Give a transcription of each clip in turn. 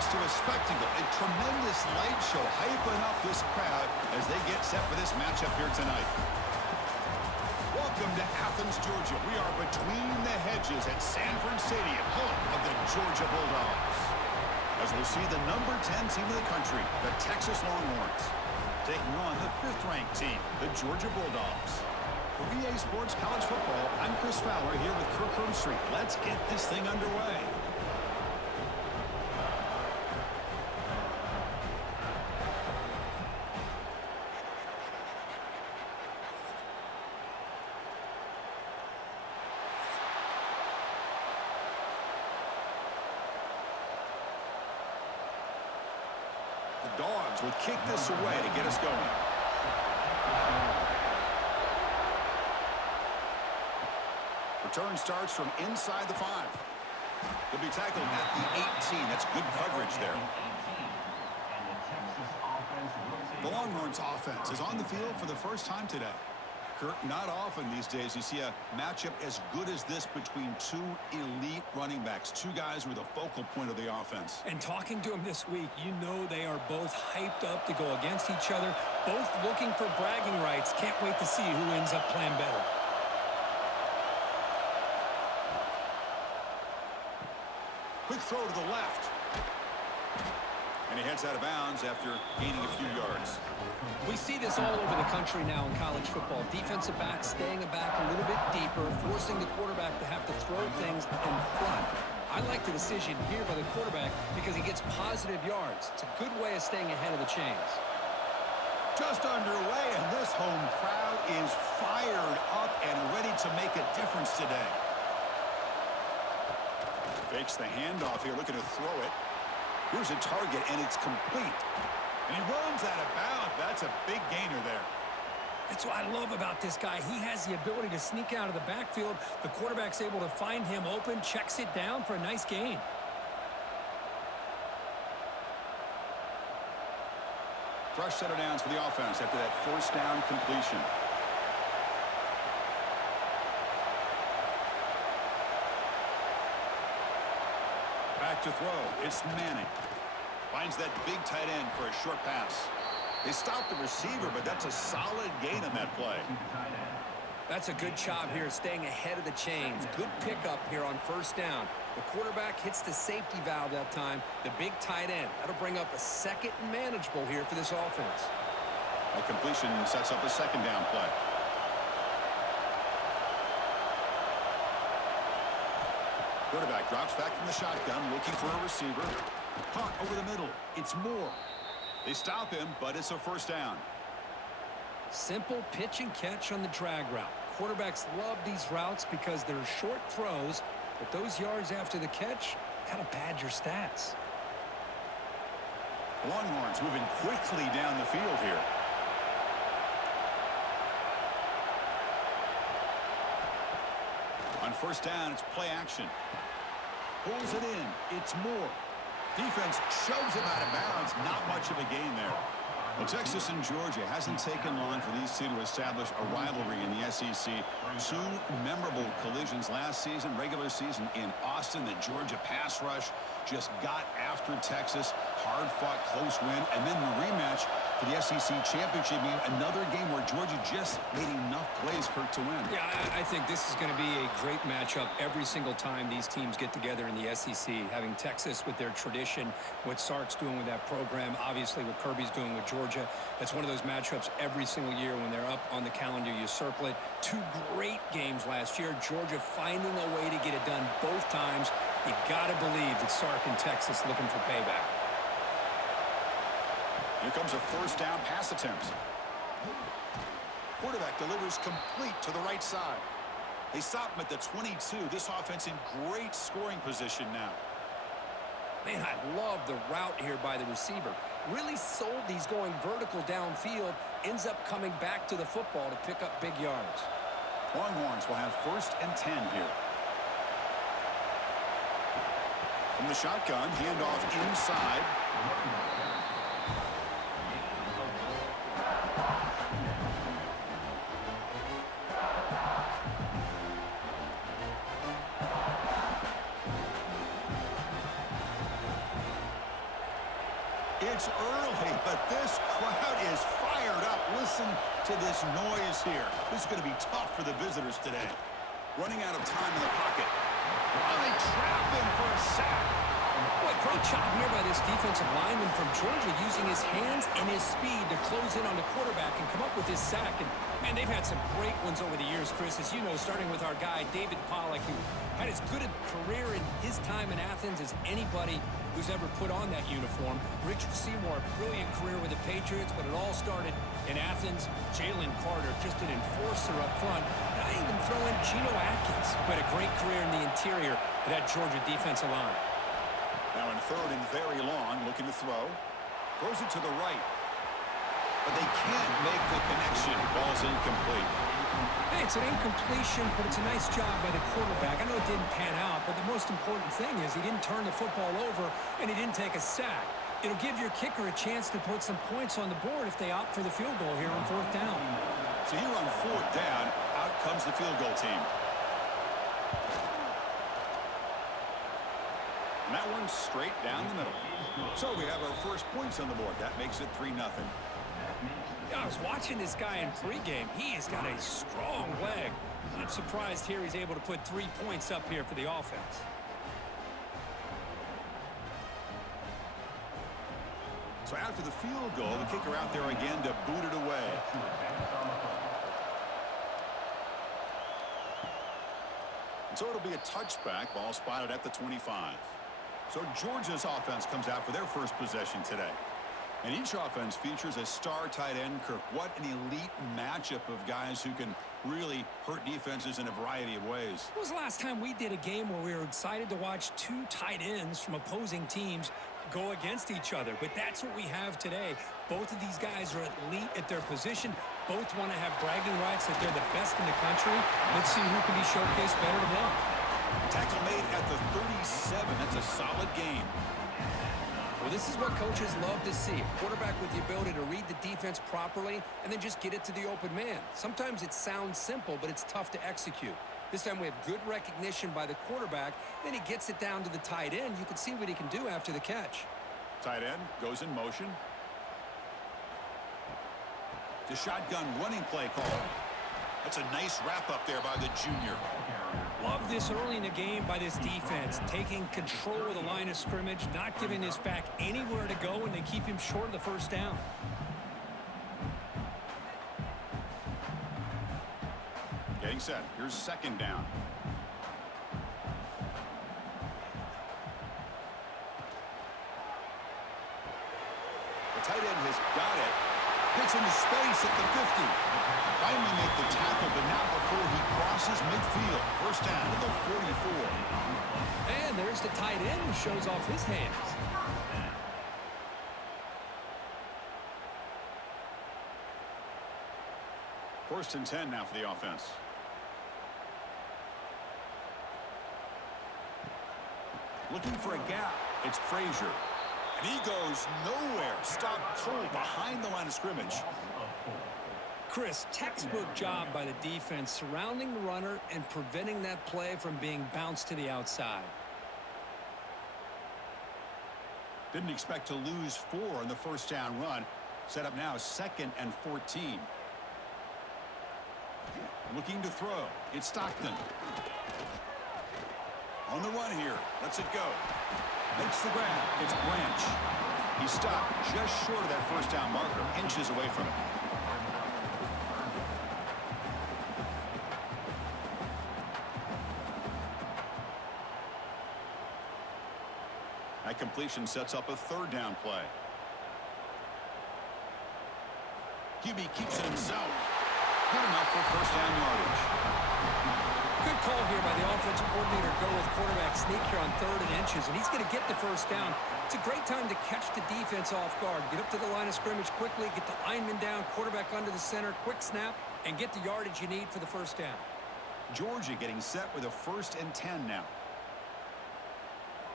amounts to a spectacle, a tremendous light show hyping up this crowd as they get set for this matchup here tonight. Welcome to Athens, Georgia. We are between the hedges at Sanford Stadium, home of the Georgia Bulldogs. As we'll see the number 10 team in the country, the Texas Longhorns, taking on the 5th-ranked team, the Georgia Bulldogs. For EA Sports College Football, I'm Chris Fowler here with Kirk Herbstreit. Let's get this thing underway. The Dogs will kick this away to get us going. Return starts from inside the 5. He'll be tackled at the 18. That's good coverage there. The Longhorns offense is on the field for the first time today. Kirk, not often these days you see a matchup as good as this between two elite running backs, two guys who are the focal point of the offense. And talking to them this week, you know they are both hyped up to go against each other, both looking for bragging rights. Can't wait to see who ends up playing better. Quick throw to the left. And he heads out of bounds after gaining a few yards. We see this all over the country now in college football. Defensive backs staying back a little bit deeper, forcing the quarterback to have to throw things in front. I like the decision here by the quarterback because he gets positive yards. It's a good way of staying ahead of the chains. Just underway, and this home crowd is fired up and ready to make a difference today. Fakes the handoff here, looking to throw it. Here's a target, and it's complete. And he runs out of bounds. That's a big gainer there. That's what I love about this guy. He has the ability to sneak out of the backfield. The quarterback's able to find him open, checks it down for a nice gain. Fresh set of downs for the offense after that first down completion. Back to throw. It's Manning. Finds that big tight end for a short pass. They stop the receiver, but that's a solid gain on that play. That's a good job here staying ahead of the chains. Good pickup here on first down. The quarterback hits the safety valve that time. The big tight end. That'll bring up a second and manageable here for this offense. A completion sets up a second down play. Quarterback drops back from the shotgun, looking for a receiver. Caught over the middle. It's Moore. They stop him, but it's a first down. Simple pitch and catch on the drag route. Quarterbacks love these routes because they're short throws, but those yards after the catch kind of pad your stats. Longhorns moving quickly down the field here. On first down, it's play action. Pulls it in. It's Moore. Defense shoves him out of bounds. Not much of a gain there. Well, Texas and Georgia hasn't taken long for these two to establish a rivalry in the SEC. Two memorable collisions last season, regular season in Austin. The Georgia pass rush just got after Texas. Hard-fought, close win. And then the rematch for the SEC championship game. Another game where Georgia just made enough plays, Kirk, to win. Yeah, I think this is going to be a great matchup every single time these teams get together in the SEC. Having Texas with their tradition, what Sark's doing with that program, obviously what Kirby's doing with Georgia. That's one of those matchups every single year when they're up on the calendar. You circle it. Two great games last year. Georgia finding a way to get it done both times. You got to believe that Sark and Texas looking for payback. Here comes a first down pass attempt. Quarterback delivers complete to the right side. They stop him at the 22. This offense in great scoring position now. Man, I love the route here by the receiver. Really sold these going vertical downfield. Ends up coming back to the football to pick up big yards. Longhorns will have first and 10 here. From the shotgun, handoff inside. It's early, but this crowd is fired up. Listen to this noise here. This is going to be tough for the visitors today. Running out of time in the pocket. Oh, they trap him for a sack. What a great job here by this defensive lineman from Georgia, using his hands and his speed to close in on the quarterback and come up with this sack. And, man, they've had some great ones over the years, Chris, as you know, starting with our guy, David Pollock, who had as good a career in his time in Athens as anybody who's ever put on that uniform. Richard Seymour, brilliant career with the Patriots, but it all started in Athens. Jalen Carter, just an enforcer up front. And I even throw in Geno Atkins, who had a great career in the interior of that Georgia defensive line. Now in third and very long, looking to throw. Throws it to the right. But they can't make the connection. Ball's incomplete. Hey, it's an incompletion, but it's a nice job by the quarterback. I know it didn't pan out, but the most important thing is he didn't turn the football over and he didn't take a sack. It'll give your kicker a chance to put some points on the board if they opt for the field goal here on fourth down. So here on fourth down, out comes the field goal team. And that one's straight down the middle. So we have our first points on the board. That makes it 3-0. Yeah, I was watching this guy in pregame. He has got a strong leg. I'm surprised here he's able to put 3 points up here for the offense. So after the field goal, the kicker out there again to boot it away. And so it'll be a touchback. Ball spotted at the 25. So Georgia's offense comes out for their first possession today. And each offense features a star tight end, Kirk. What an elite matchup of guys who can really hurt defenses in a variety of ways. When was the last time we did a game where we were excited to watch 2 tight ends from opposing teams go against each other? But that's what we have today. Both of these guys are elite at their position. Both want to have bragging rights that they're the best in the country. Let's see who can be showcased better today. Tackle made at the 37. That's a solid game. Well, this is what coaches love to see. A quarterback with the ability to read the defense properly and then just get it to the open man. Sometimes it sounds simple, but it's tough to execute. This time we have good recognition by the quarterback. Then he gets it down to the tight end. You can see what he can do after the catch. Tight end goes in motion. The shotgun running play call. That's a nice wrap up there by the junior. Love this early in the game by this defense, taking control of the line of scrimmage, not giving this back anywhere to go, and they keep him short of the first down. Getting set. Here's second down. The tight end has got it. Gets into space at the 50. Finally make the tackle, but not before he crosses midfield. First down to the 44. And there's the tight end who shows off his hands. First and 10 now for the offense. Looking for a gap. It's Frazier. And he goes nowhere. Stopped cold behind the line of scrimmage. Chris, textbook job by the defense surrounding the runner and preventing that play from being bounced to the outside. Didn't expect to lose 4 on the first down run. Set up now 2nd and 14. Looking to throw. It's Stockton. On the run here. Lets it go. Makes the grab. It's Branch. He stopped just short of that first down marker. Inches away from it. That completion sets up a third down play. QB keeps it himself. Good enough for first down yardage. Good call here by the offensive coordinator. Go with quarterback sneak here on 3rd and inches, and he's going to get the first down. It's a great time to catch the defense off guard. Get up to the line of scrimmage quickly, get the lineman down, quarterback under the center, quick snap, and get the yardage you need for the first down. Georgia getting set with a 1st and 10 now.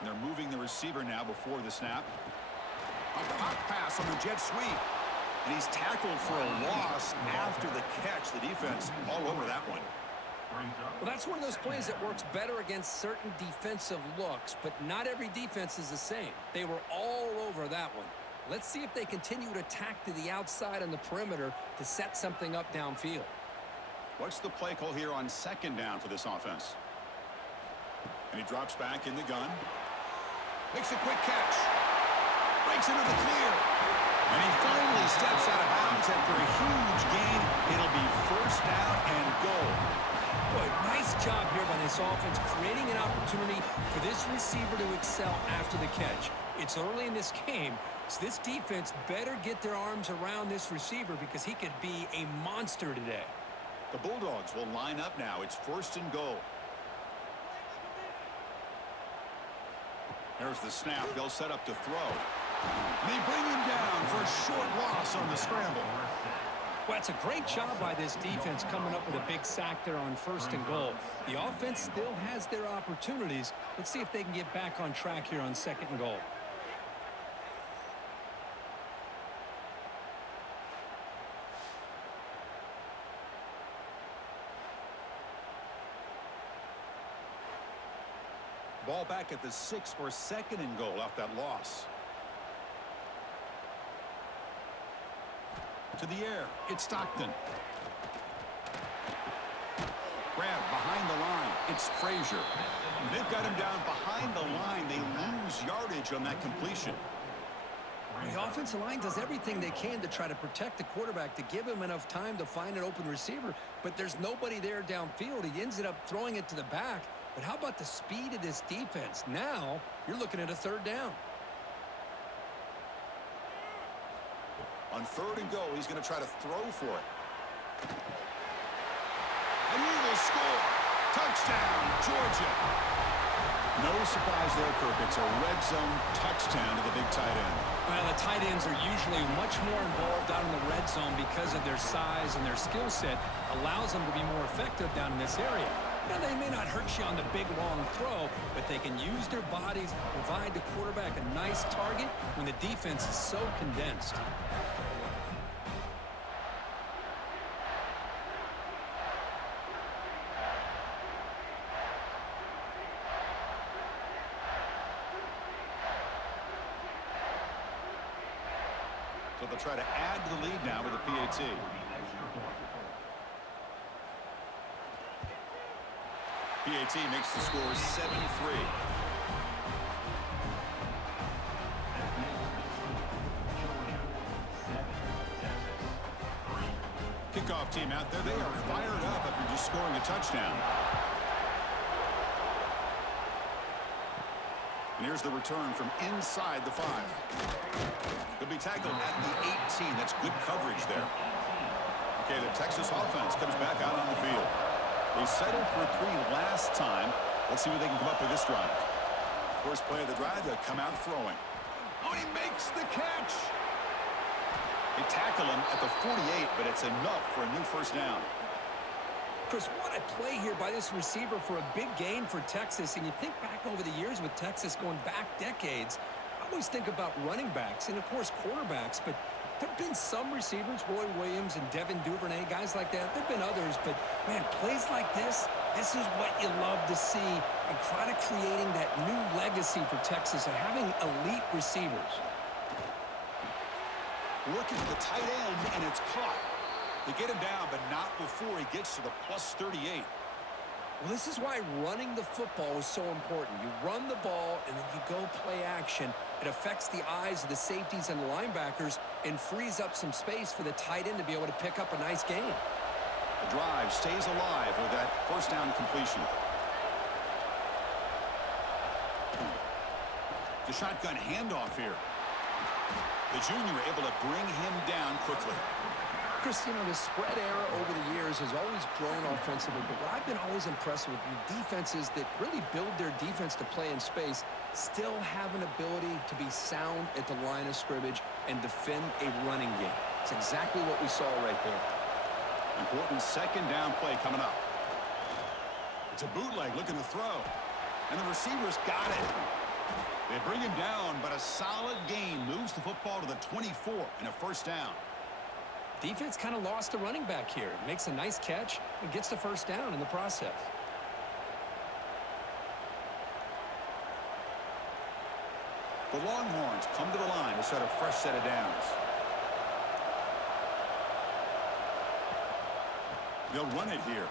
And they're moving the receiver now before the snap. A pop pass on the jet sweep. And he's tackled for a loss after the catch. The defense all over that one. Well, that's one of those plays that works better against certain defensive looks, but not every defense is the same. They were all over that one. Let's see if they continue to attack to the outside on the perimeter to set something up downfield. What's the play call here on second down for this offense? And he drops back in the gun. Makes a quick catch. Breaks into the clear. And he finally steps out of bounds after a huge gain. It'll be first down and goal. Boy, nice job here by this offense, creating an opportunity for this receiver to excel after the catch. It's early in this game, so this defense better get their arms around this receiver because he could be a monster today. The Bulldogs will line up now. It's first and goal. There's the snap. They'll set up to throw. And they bring him down for a short loss on the scramble. Well, it's a great job by this defense coming up with a big sack there on first and goal. The offense still has their opportunities. Let's see if they can get back on track here on second and goal. Ball back at the 6 for second and goal off that loss. To the air, it's Stockton. Grab behind the line, it's Frazier. They've got him down behind the line. They lose yardage on that completion. The offensive line does everything they can to try to protect the quarterback, to give him enough time to find an open receiver, but there's nobody there downfield. He ends up throwing it to the back. But how about the speed of this defense? Now you're looking at a third down. On third and goal, he's going to try to throw for it. And he will score. Touchdown, Georgia. No surprise there, Kirk. It's a red zone touchdown to the big tight end. Well, the tight ends are usually much more involved down in the red zone because of their size and their skill set. Allows them to be more effective down in this area. Now, they may not hurt you on the big, long throw, but they can use their bodies to provide the quarterback a nice target when the defense is so condensed. So they'll try to add to the lead now with a PAT. PAT makes the score 7-3. Kickoff team out there. They are fired up after just scoring a touchdown. And here's the return from inside the 5. He'll be tackled at the 18. That's good coverage there. Okay, the Texas offense comes back out on the field. They settled for 3 last time. Let's see what they can come up with this drive. First play of the drive, they'll come out throwing. Oh, he makes the catch. They tackle him at the 48, but it's enough for a new first down. Chris, what a play here by this receiver for a big gain for Texas. And you think back over the years with Texas going back decades, I always think about running backs and, of course, quarterbacks. But there have been some receivers, Roy Williams and Devin Duvernay, guys like that. There have been others. But, man, plays like this is what you love to see. And kind of creating that new legacy for Texas of having elite receivers. Working to the tight end, and it's caught. They get him down, but not before he gets to the plus 38. Well, this is why running the football is so important. You run the ball, and then you go play action. It affects the eyes of the safeties and the linebackers and frees up some space for the tight end to be able to pick up a nice gain. The drive stays alive with that first down completion. The shotgun handoff here. The junior able to bring him down quickly. Chris, you know, the spread era over the years has always grown offensively, but what I've been always impressed with the defenses that really build their defense to play in space still have an ability to be sound at the line of scrimmage and defend a running game. It's exactly what we saw right there. Important second down play coming up. It's a bootleg looking to throw. And the receiver's got it. They bring him down, but a solid gain moves the football to the 24 and a first down. Defense kind of lost a running back here. Makes a nice catch and gets the first down in the process. The Longhorns come to the line to set a fresh set of downs. They'll run it here.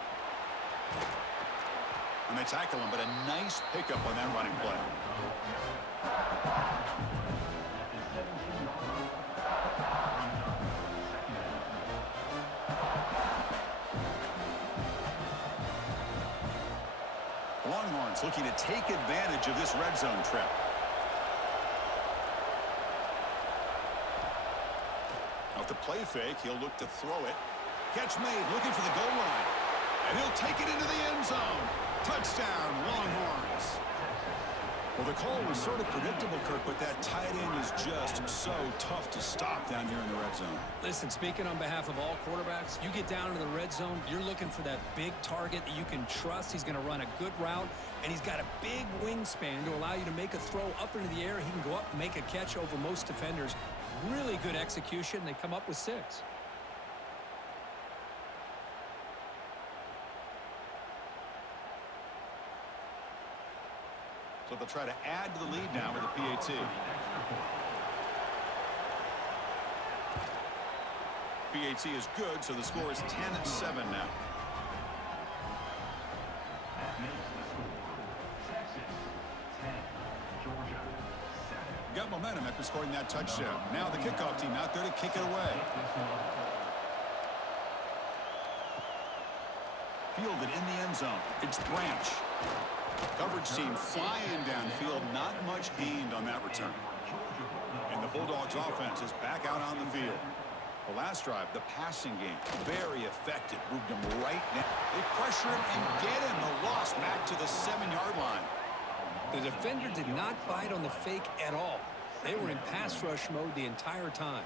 And they tackle him, but a nice pickup on that running play. The Longhorns looking to take advantage of this red zone trip. Off the play fake, he'll look to throw it. Catch made, looking for the goal line. And he'll take it into the end zone. Touchdown, Longhorns. Well, the call was sort of predictable, Kirk, but that tight end is just so tough to stop down here in the red zone. Listen, speaking on behalf of all quarterbacks, you get down into the red zone, you're looking for that big target that you can trust. He's going to run a good route, and he's got a big wingspan to allow you to make a throw up into the air. He can go up and make a catch over most defenders. Really good execution. They come up with 6. So they'll try to add to the lead now with a PAT. PAT is good, so the score is 10-7 now. Got momentum after scoring that touchdown. Now the kickoff team out there to kick it away. Fielded in the end zone. It's Branch. Coverage team flying downfield. Not much gained on that return. And the Bulldogs offense is back out on the field. The last drive, the passing game, very effective. Moved him right now. They pressure him and get him. The loss back to the 7-yard line. The defender did not bite on the fake at all. They were in pass rush mode the entire time.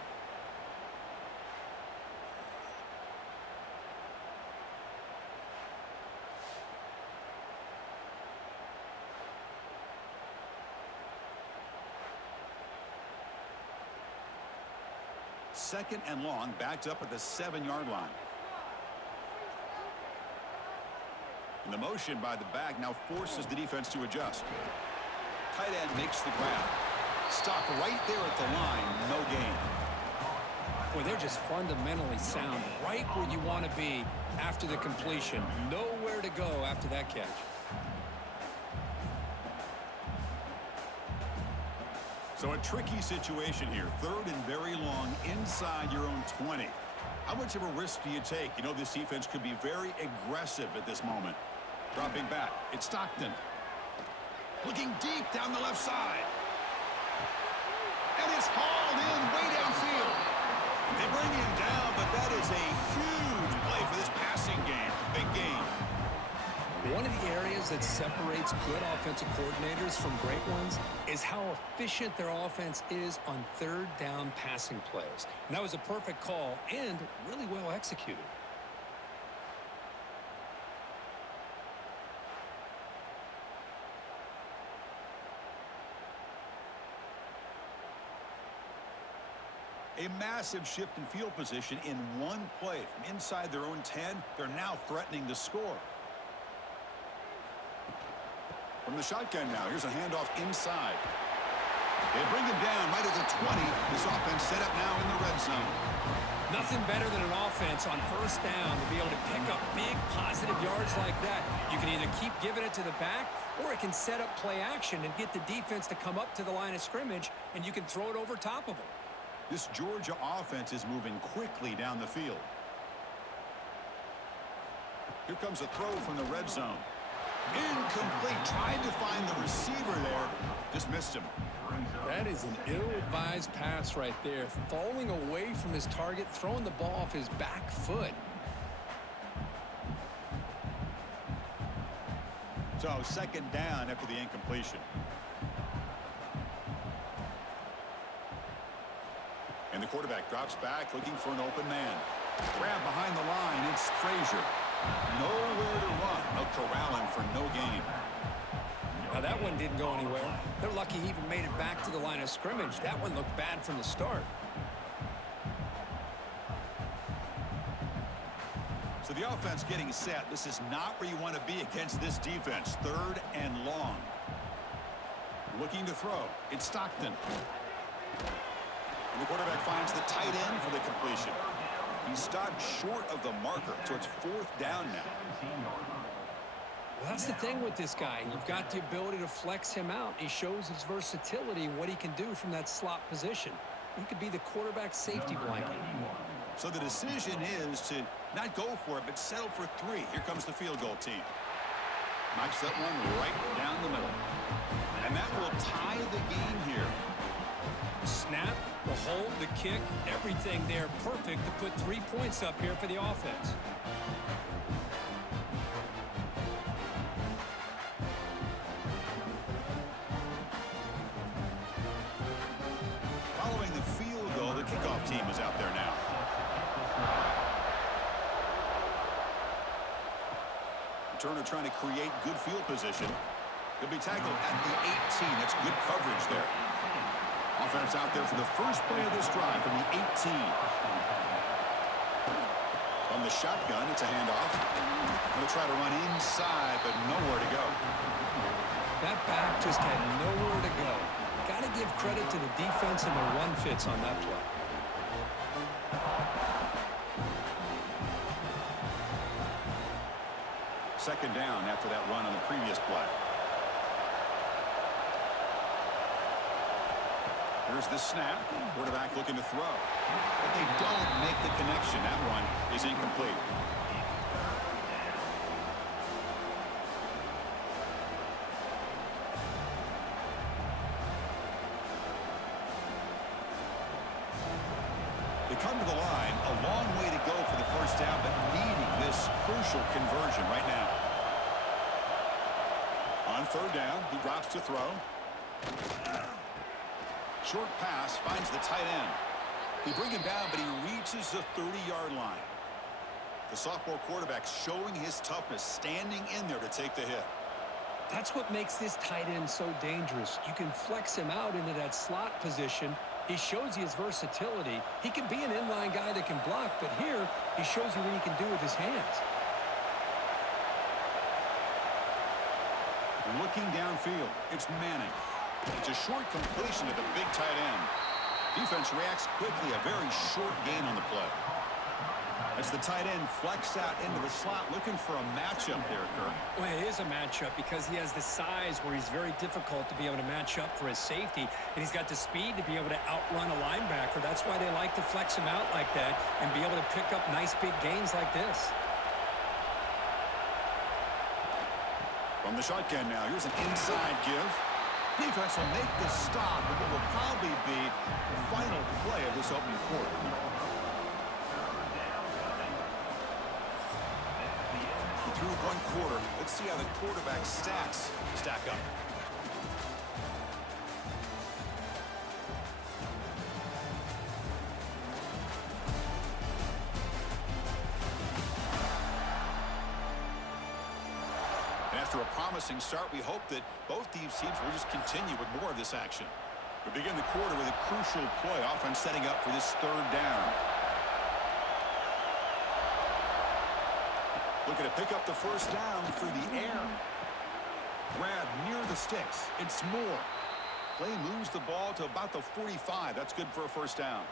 Second and long, backed up at the 7-yard line. And the motion by the back now forces the defense to adjust. Tight end makes the grab. Stop right there at the line. No gain. Boy, they're just fundamentally sound. Right where you want to be after the completion. Nowhere to go after that catch. So a tricky situation here. 3rd and very long inside your own 20. How much of a risk do you take? You know, this defense could be very aggressive at this moment. Dropping back. It's Stockton. Looking deep down the left side. And it's hauled in way downfield. They bring him down, but that is a huge play for this passing game. Big game. One of the areas that separates good offensive coordinators from great ones is how efficient their offense is on 3rd down passing plays. And that was a perfect call and really well executed. A massive shift in field position in one play. From inside their own 10, they're now threatening to score. From the shotgun now, here's a handoff inside. They bring him down right at the 20. This offense set up now in the red zone. Nothing better than an offense on 1st down to be able to pick up big positive yards like that. You can either keep giving it to the back, or it can set up play action and get the defense to come up to the line of scrimmage, and you can throw it over top of them. This Georgia offense is moving quickly down the field. Here comes a throw from the red zone. Incomplete. Tried to find the receiver there. Just missed him. That is an ill-advised pass right there. Falling away from his target, throwing the ball off his back foot. So 2nd down after the incompletion. And the quarterback drops back looking for an open man. Grab behind the line. It's Frazier. Nowhere to run. They'll corral him for no gain. Now that one didn't go anywhere. They're lucky he even made it back to the line of scrimmage. That one looked bad from the start. So the offense getting set. This is not where you want to be against this defense. 3rd and long. Looking to throw. It's Stockton. And the quarterback finds the tight end for the completion. He's stopped short of the marker, so it's 4th down now. Well, that's the thing with this guy. You've got the ability to flex him out. He shows his versatility, what he can do from that slot position. He could be the quarterback safety blanket. So the decision is to not go for it, but settle for 3. Here comes the field goal team. Knocks that one right down the middle. And that will tie the game here. Snap, the hold, the kick, everything there perfect to put 3 points up here for the offense. Following the field goal, the kickoff team is out there now. Turner trying to create good field position. He'll be tackled at the 18. That's good coverage there. Offense out there for the first play of this drive from the 18. From the shotgun, it's a handoff. Going to try to run inside, but nowhere to go. That back just had nowhere to go. Got to give credit to the defense and the run fits on that play. Second down after that run on the previous play. Here's the snap. Quarterback looking to throw. But they don't make the connection. That one is incomplete. They come to the line. A long way to go for the first down, but needing this crucial conversion right now. On 3rd down, he drops to throw. Short pass finds the tight end. He brings him down, but he reaches the 30-yard line. The sophomore quarterback showing his toughness, standing in there to take the hit. That's what makes this tight end so dangerous. You can flex him out into that slot position. He shows you his versatility. He can be an inline guy that can block, but here he shows you what he can do with his hands. Looking downfield, it's Manning. It's a short completion to the big tight end. Defense reacts quickly, a very short gain on the play. As the tight end flexed out into the slot, looking for a matchup there, Kirk. Well, it is a matchup because he has the size where he's very difficult to be able to match up for his safety, and he's got the speed to be able to outrun a linebacker. That's why they like to flex him out like that and be able to pick up nice big gains like this. From the shotgun now, here's an inside give. Defense will make the stop, and what will probably be the final play of this opening quarter. Through 1 quarter, let's see how the quarterback stats stack up. After a promising start, we hope that both these teams will just continue with more of this action. We begin the quarter with a crucial play. Offense setting up for this 3rd down. Looking to pick up the first down through the air. Grab near the sticks. It's Moore. Play moves the ball to about the 45. That's good for a first down.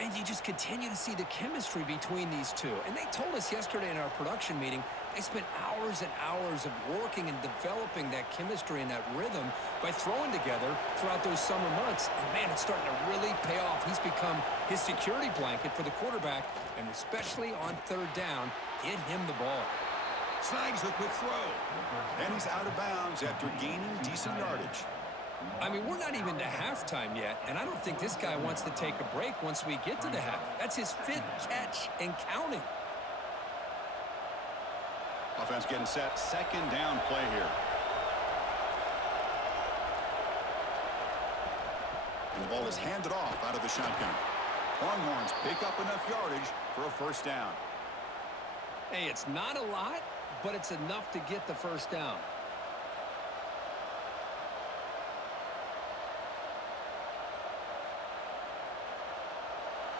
And you just continue to see the chemistry between these two. And they told us yesterday in our production meeting, they spent hours and hours of working and developing that chemistry and that rhythm by throwing together throughout those summer months. And, man, it's starting to really pay off. He's become his security blanket for the quarterback, and especially on 3rd down, get him the ball. Snags the quick throw. And he's out of bounds after gaining decent yardage. I mean, we're not even to halftime yet, and I don't think this guy wants to take a break once we get to the half. That's his 5th catch and counting. Offense getting set. 2nd down play here. And the ball is handed off out of the shotgun. Longhorns pick up enough yardage for a first down. Hey, it's not a lot, but it's enough to get the first down.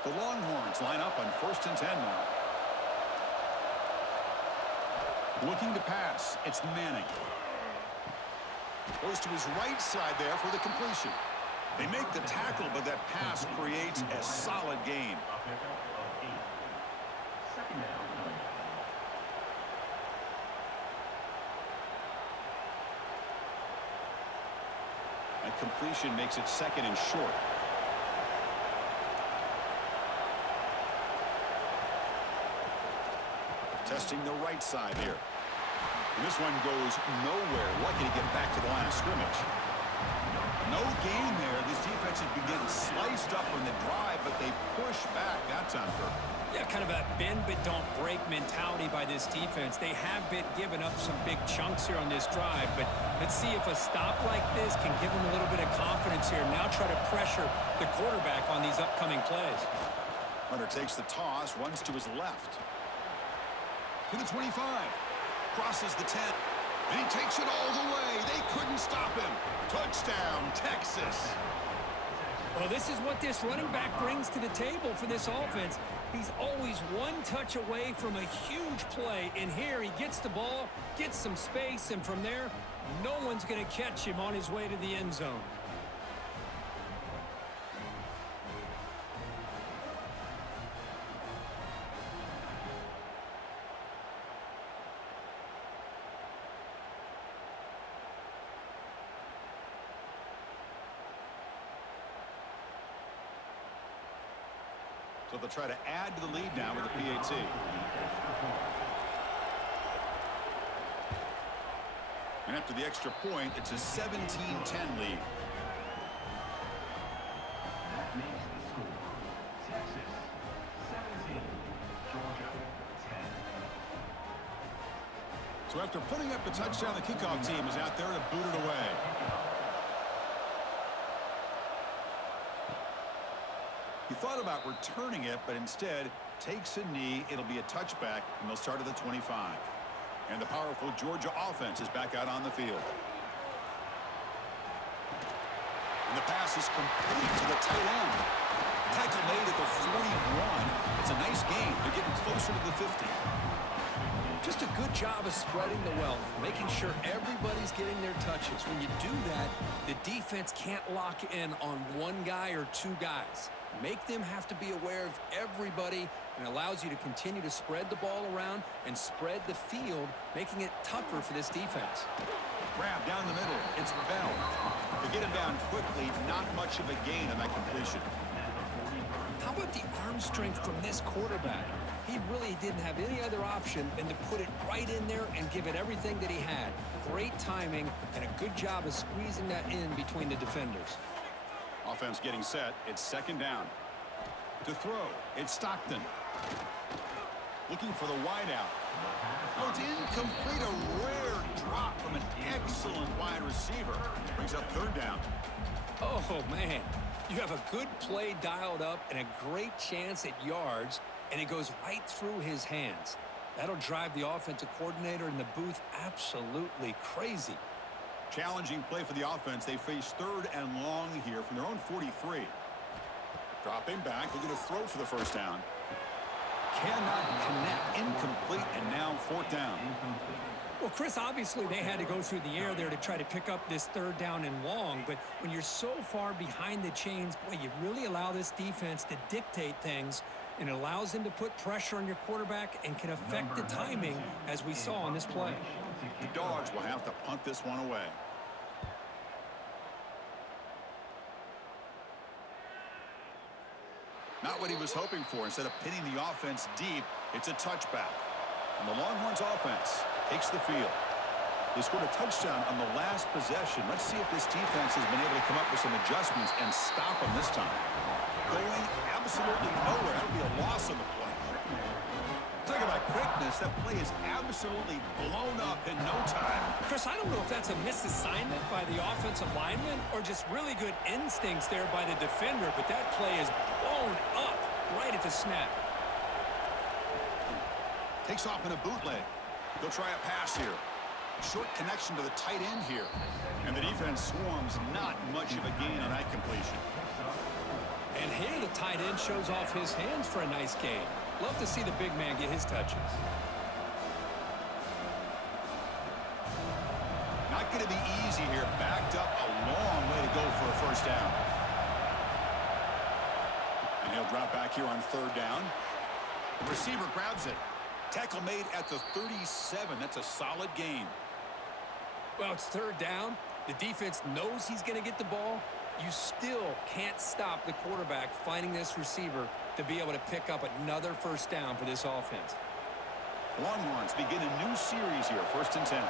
The Longhorns line up on 1st and 10 now. Looking to pass. It's Manning. Goes to his right side there for the completion. They make the tackle, but that pass creates a solid gain. That completion makes it 2nd and short. Testing the right side here. And this one goes nowhere. Lucky to get back to the line of scrimmage. No gain there. This defense has been getting sliced up on the drive, but they push back that time, Kirk. Yeah, kind of a bend but don't break mentality by this defense. They have been giving up some big chunks here on this drive, but let's see if a stop like this can give them a little bit of confidence here. Now try to pressure the quarterback on these upcoming plays. Hunter takes the toss, runs to his left. To the 25. Crosses the 10. And he takes it all the way. They couldn't stop him. Touchdown, Texas. Well, this is what this running back brings to the table for this offense. He's always one touch away from a huge play. And here he gets the ball, gets some space, and from there, no one's going to catch him on his way to the end zone. So they'll try to add to the lead now with the PAT. And after the extra point, it's a 17-10 lead. That makes the score Texas 17, Georgia 10. So after putting up the touchdown, the kickoff team is out there to boot it away. He thought about returning it, but instead takes a knee. It'll be a touchback, and they'll start at the 25. And the powerful Georgia offense is back out on the field. And the pass is complete to the tight end. Tackle made at the 41. It's a nice gain. They're getting closer to the 50. Just a good job of spreading the wealth, making sure everybody's getting their touches. When you do that, the defense can't lock in on one guy or two guys. Make them have to be aware of everybody, and allows you to continue to spread the ball around and spread the field, making it tougher for this defense. Grab down the middle. It's Bell. To get him down quickly, not much of a gain on that completion. How about the arm strength from this quarterback? He really didn't have any other option than to put it right in there and give it everything that he had. Great timing and a good job of squeezing that in between the defenders. Offense getting set. It's 2nd down. To throw, it's Stockton. Looking for the wideout. Oh, it's incomplete. A rare drop from an excellent wide receiver. Brings up 3rd down. Oh, man. You have a good play dialed up and a great chance at yards, and it goes right through his hands. That'll drive the offensive coordinator in the booth absolutely crazy. Challenging play for the offense. They face 3rd and long here from their own 43. Dropping back, looking to throw for the 1st down. Cannot connect. Incomplete, and now 4th down. Well, Chris, obviously they had to go through the air there to try to pick up this 3rd down and long, but when you're so far behind the chains, boy, you really allow this defense to dictate things, and it allows them to put pressure on your quarterback and can affect the timing, as we saw on this play. The Dogs will have to punt this one away. Not what he was hoping for. Instead of pinning the offense deep, it's a touchback. And the Longhorns offense takes the field. They scored a touchdown on the last possession. Let's see if this defense has been able to come up with some adjustments and stop them this time. Going absolutely nowhere. That would be a loss on the play. Talk about quickness. That play is absolutely blown up in no time. Chris, I don't know if that's a misassignment by the offensive lineman or just really good instincts there by the defender, but that play is blown up right at the snap. Takes off in a bootleg. They'll try a pass here. Short connection to the tight end here. And the defense swarms. Not much of a gain on that completion. And here the tight end shows off his hands for a nice gain. Love to see the big man get his touches. Not going to be easy here. Back first down. And he'll drop back here on third down. The receiver grabs it. Tackle made at the 37. That's a solid gain. Well, it's third down. The defense knows he's going to get the ball. You still can't stop the quarterback finding this receiver to be able to pick up another first down for this offense. Longhorns begin a new series here, 1st and 10.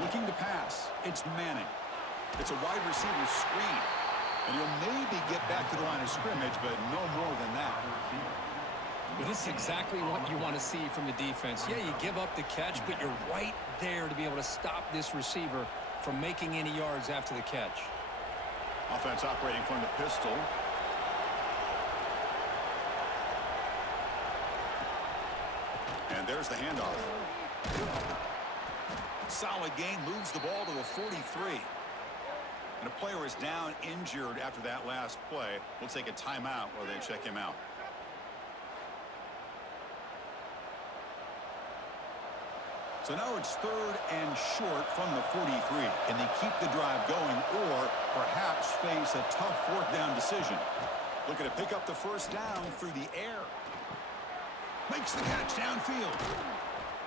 Looking to pass. It's Manning. It's a wide receiver screen. And he'll maybe get back to the line of scrimmage, but no more than that. Well, this is exactly what you want to see from the defense. Yeah, you give up the catch, but you're right there to be able to stop this receiver from making any yards after the catch. Offense operating from the pistol. And there's the handoff. Solid gain, moves the ball to the 43. And a player is down injured after that last play. We'll take a timeout while they check him out. So now it's 3rd and short from the 43. Can they keep the drive going or perhaps face a tough 4th down decision? Looking to pick up the first down through the air. Makes the catch downfield.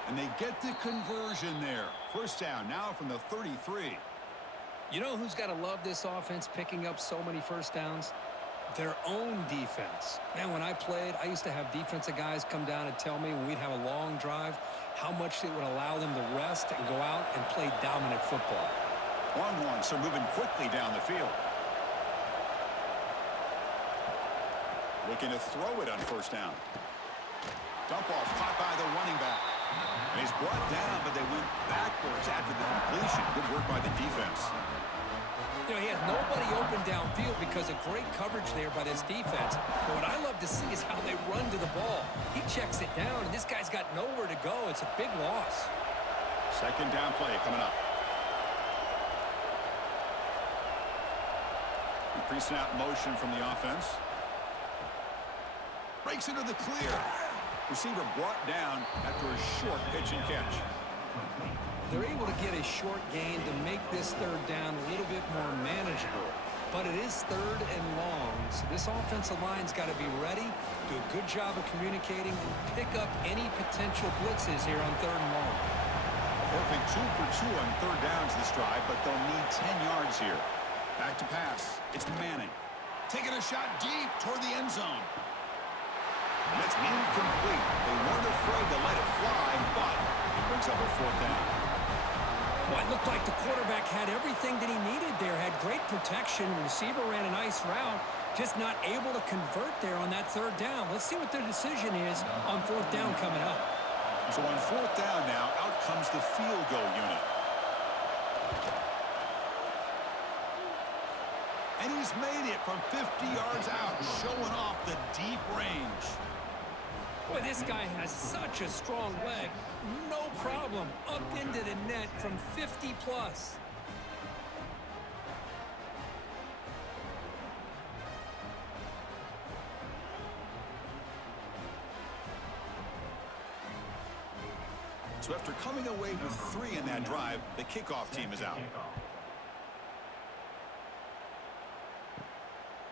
And they get the conversion there. First down now from the 33. You know who's got to love this offense picking up so many first downs? Their own defense. Man, when I played, I used to have defensive guys come down and tell me when we'd have a long drive how much it would allow them to rest and go out and play dominant football. Longhorns are moving quickly down the field. Looking to throw it on first down. Dump off caught by the running back. And he's brought down, but they went backwards after the completion. Good work by the defense. You know, he had nobody open downfield because of great coverage there by this defense. But what I love to see is how they run to the ball. He checks it down, and this guy's got nowhere to go. It's a big loss. Second down play coming up. Pre-snap motion from the offense. Breaks into the clear. Receiver brought down after a short pitch and catch. They're able to get a short gain to make this third down a little bit more manageable. But it is 3rd and long, so this offensive line's got to be ready, do a good job of communicating, and pick up any potential blitzes here on 3rd and long. Perfect 2 for 2 on 3rd downs this drive, but they'll need 10 yards here. Back to pass. It's Manning. Taking a shot deep toward the end zone. And it's incomplete. They weren't afraid to let it fly, but it brings up a 4th down. Well, it looked like the quarterback had everything that he needed there, had great protection. The receiver ran a nice route, just not able to convert there on that 3rd down. Let's see what their decision is on 4th down coming up. So on 4th down now, out comes the field goal unit. And he's made it from 50 yards out, showing off the deep range. Boy, this guy has such a strong leg. No problem. Up into the net from 50 plus. So after coming away with 3 in that drive, the kickoff team is out.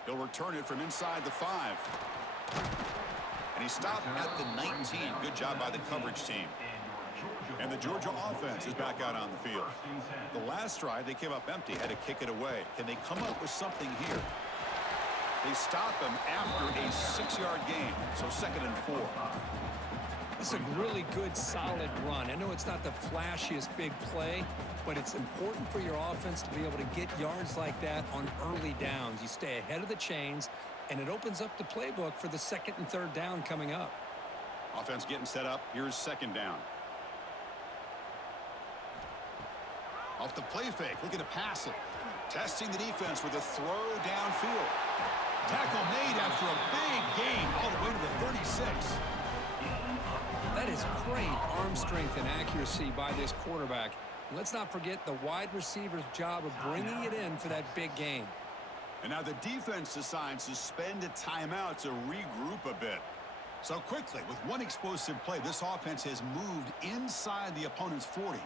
He'll return it from inside the 5. And he stopped at the 19. Good job by the coverage team. And the Georgia offense is back out on the field. The last drive, they came up empty, had to kick it away. Can they come up with something here? They stop him after a 6-yard gain, so 2nd and 4. It's a really good, solid run. I know it's not the flashiest big play, but it's important for your offense to be able to get yards like that on early downs. You stay ahead of the chains, and it opens up the playbook for the 2nd and 3rd down coming up. Offense getting set up. Here's 2nd down. Off the play fake, looking to pass it. Testing the defense with a throw downfield. Tackle made after a big gain all the way to the 36. That is great arm strength and accuracy by this quarterback. And let's not forget the wide receiver's job of bringing it in for that big gain. And now the defense decides to spend a timeout to regroup a bit. So quickly, with one explosive play, this offense has moved inside the opponent's 40.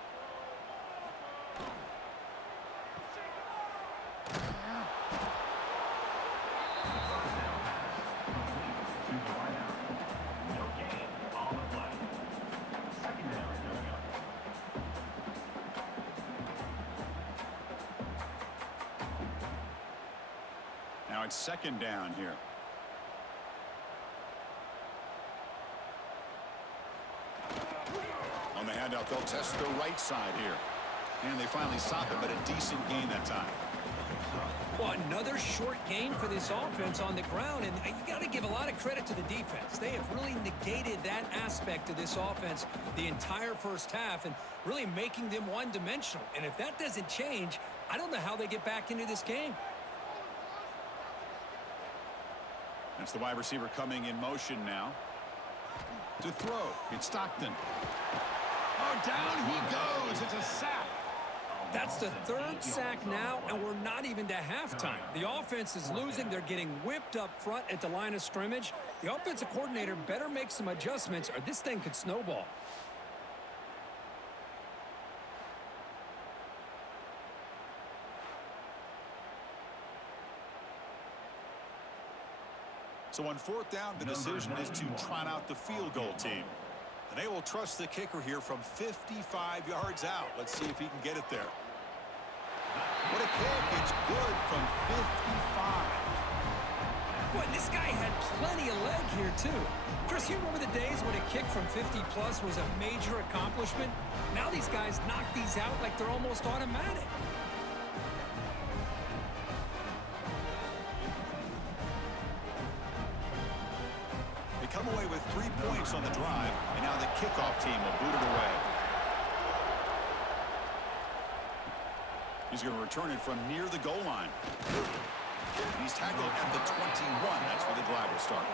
Now it's second down here. On the handout, they'll test the right side here. And they finally stop it, but a decent gain that time. Well, another short gain for this offense on the ground, and you got to give a lot of credit to the defense. They have really negated that aspect of this offense the entire first half and really making them one-dimensional. And if that doesn't change, I don't know how they get back into this game. That's the wide receiver coming in motion now. To throw, it's Stockton. Oh, down he goes. It's a sack. That's the third sack now, and we're not even to halftime. The offense is losing. They're getting whipped up front at the line of scrimmage. The offensive coordinator better make some adjustments, or this thing could snowball. So on fourth down, the decision is to trot out the field goal team. And they will trust the kicker here from 55 yards out. Let's see if he can get it there. What a kick. It's good from 55. Boy, this guy had plenty of leg here, too. Chris, you remember the days when a kick from 50-plus was a major accomplishment? Now these guys knock these out like they're almost automatic. Come away with 3 points on the drive, and now the kickoff team will boot it away. He's going to return it from near the goal line. And he's tackled at the 21. That's where the drive will start.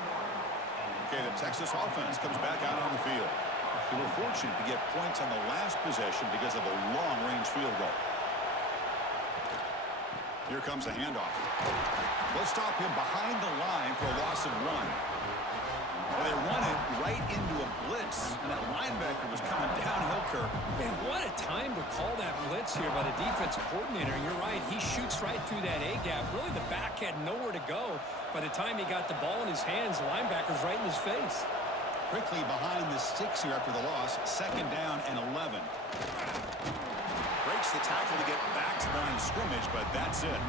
Okay, the Texas offense comes back out on the field. They were fortunate to get points on the last possession because of a long-range field goal. Here comes the handoff. They'll stop him behind the line for a loss of 1. Well, they run it right into a blitz, and that linebacker was coming downhill, Kirk. Man, what a time to call that blitz here by the defensive coordinator. And you're right, he shoots right through that A-gap. Really, the back had nowhere to go. By the time he got the ball in his hands, the linebacker's right in his face. Quickly behind the sticks here after the loss. Second down and 11. Breaks the tackle to get back to the line of scrimmage, but that's it.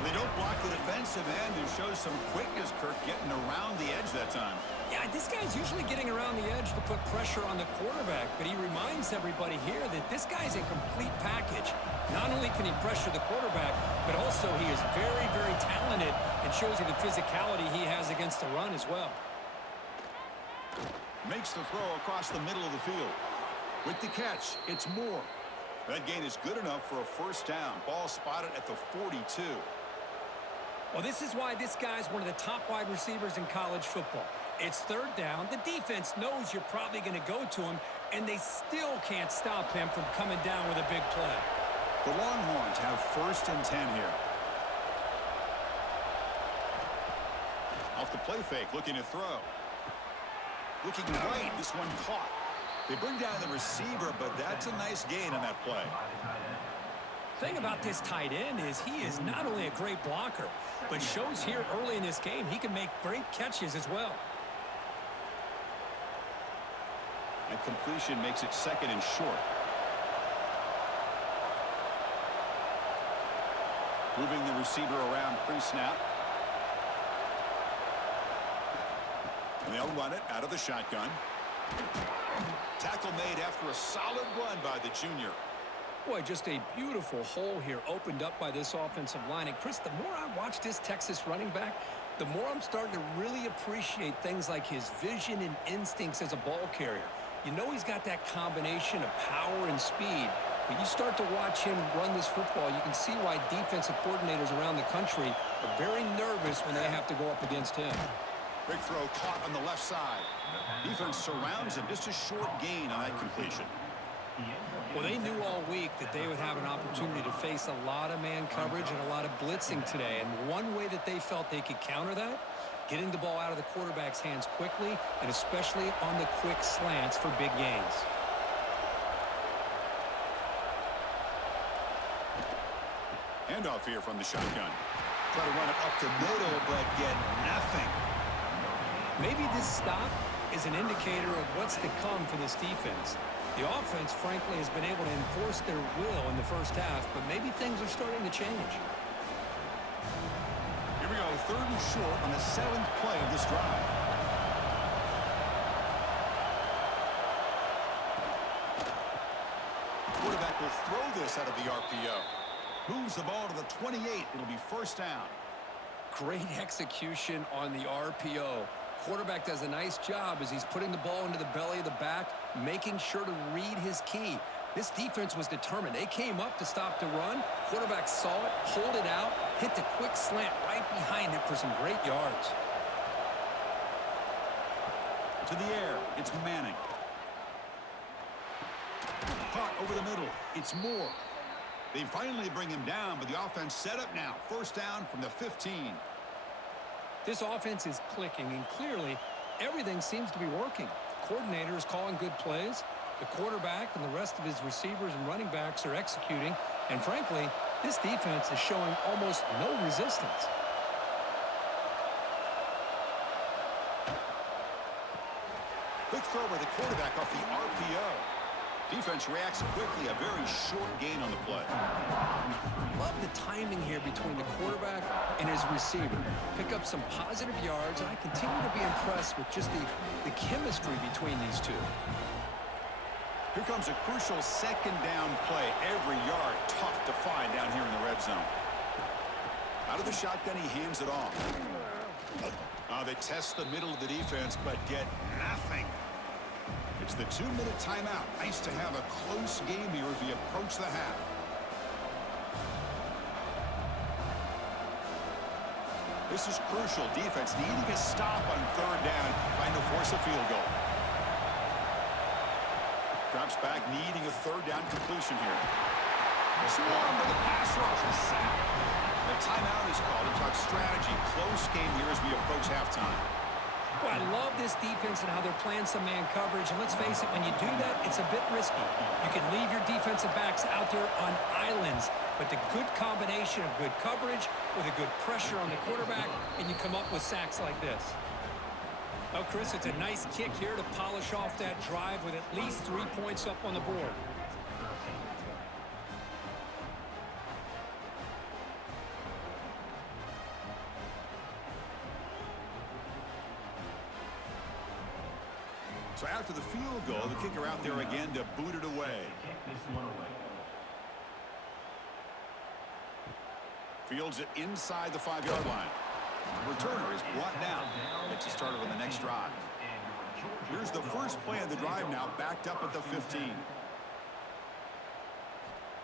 They don't block the defensive end, who shows some quickness, Kirk, getting around the edge that time. Yeah, this guy's usually getting around the edge to put pressure on the quarterback, but he reminds everybody here that this guy's a complete package. Not only can he pressure the quarterback, but also he is very, very talented and shows you the physicality he has against the run as well. Makes the throw across the middle of the field. With the catch, it's Moore. That gain is good enough for a first down. Ball spotted at the 42. Well, this is why this guy's one of the top wide receivers in college football. It's third down. The defense knows you're probably going to go to him, and they still can't stop him from coming down with a big play. The Longhorns have first and 10 here. Off the play fake, looking to throw. Looking right, this one caught. They bring down the receiver, but that's a nice gain on that play. Thing about this tight end is he is not only a great blocker, but shows here early in this game he can make great catches as well. And completion makes it second and short. Moving the receiver around pre-snap. And they'll run it out of the shotgun. Tackle made after a solid run by the junior. Boy, just a beautiful hole here opened up by this offensive line. And, Chris, the more I watch this Texas running back, the more I'm starting to really appreciate things like his vision and instincts as a ball carrier. You know he's got that combination of power and speed. But you start to watch him run this football, you can see why defensive coordinators around the country are very nervous when they have to go up against him. Big throw caught on the left side. Defense surrounds him. Just a short gain on that completion. Well, they knew all week that they would have an opportunity to face a lot of man coverage and a lot of blitzing today. And one way that they felt they could counter that, getting the ball out of the quarterback's hands quickly, and especially on the quick slants for big gains. handoff here from the shotgun. Try to run it up the middle, but get nothing. Maybe this stop is an indicator of what's to come for this defense. The offense, frankly, has been able to enforce their will in the first half, but maybe things are starting to change. Here we go, 3rd and short on the 7th play of this drive. Quarterback will throw this out of the RPO. Moves the ball to the 28. It'll be 1st down. Great execution on the RPO. Quarterback does a nice job as he's putting the ball into the belly of the back, making sure to read his key. This defense was determined. They came up to stop the run. Quarterback saw it, pulled it out, hit the quick slant right behind it for some great yards. To the air, it's Manning. Caught over the middle, it's Moore. They finally bring him down, but the offense set up now. 1st down from the 15. This offense is clicking, and clearly everything seems to be working. The coordinator is calling good plays. The quarterback and the rest of his receivers and running backs are executing. And frankly, this defense is showing almost no resistance. Quick throw by the quarterback off the RPO. Defense reacts quickly. A very short gain on the play. Love the timing here between the quarterback and his receiver. Pick up some positive yards, and I continue to be impressed with just the chemistry between these two. Here comes a crucial 2nd down play. Every yard tough to find down here in the red zone. Out of the shotgun, he hands it off. They test the middle of the defense, but get nothing. It's the 2-minute timeout. Nice to have a close game here as we approach the half. This is crucial. Defense needing a stop on 3rd down, trying to force a field goal. Drops back, needing a 3rd down completion here. Swarm with the pass rush. A sack. The timeout is called to talk strategy. Close game here as we approach halftime. Well, I love this defense and how they're playing some man coverage. And let's face it, when you do that, it's a bit risky. You can leave your defensive backs out there on islands, but the good combination of good coverage with a good pressure on the quarterback, and you come up with sacks like this. Oh, Chris, it's a nice kick here to polish off that drive with at least 3 points up on the board. So after the field goal, the kicker out there again to boot it away. Fields it inside the 5-yard line. Returner is brought down. Gets it started on the next drive. Here's the first play of the drive now, backed up at the 15.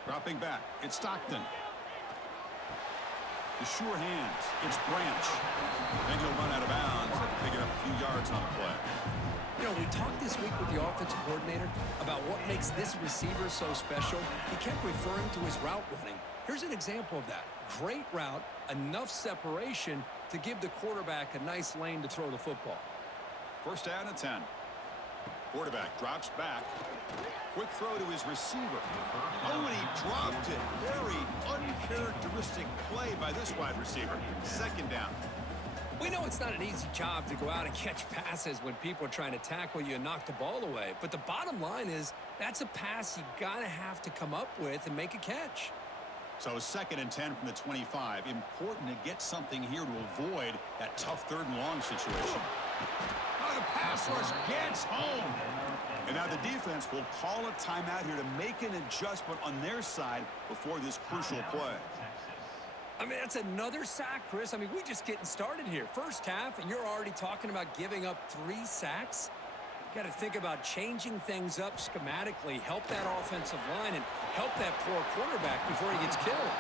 Dropping back, it's Stockton. The sure hands, it's Branch. Then he'll run out of bounds after picking up a few yards on the play. You know, we talked this week with the offensive coordinator about what makes this receiver so special. He kept referring to his route running. Here's an example of that. Great route, enough separation to give the quarterback a nice lane to throw the football. 1st down and 10. Quarterback drops back. Quick throw to his receiver. Oh, and he dropped it. Very uncharacteristic play by this wide receiver. 2nd down. We know it's not an easy job to go out and catch passes when people are trying to tackle you and knock the ball away. But the bottom line is that's a pass you got to have to come up with and make a catch. So 2nd and 10 from the 25. Important to get something here to avoid that tough 3rd and long situation. Now the pass rush gets home. And now the defense will call a timeout here to make an adjustment on their side before this crucial play. I mean, that's another sack, Chris. I mean, we're just getting started here. First half, and you're already talking about giving up 3 sacks. Got to think about changing things up schematically, help that offensive line, and help that poor quarterback before he gets killed.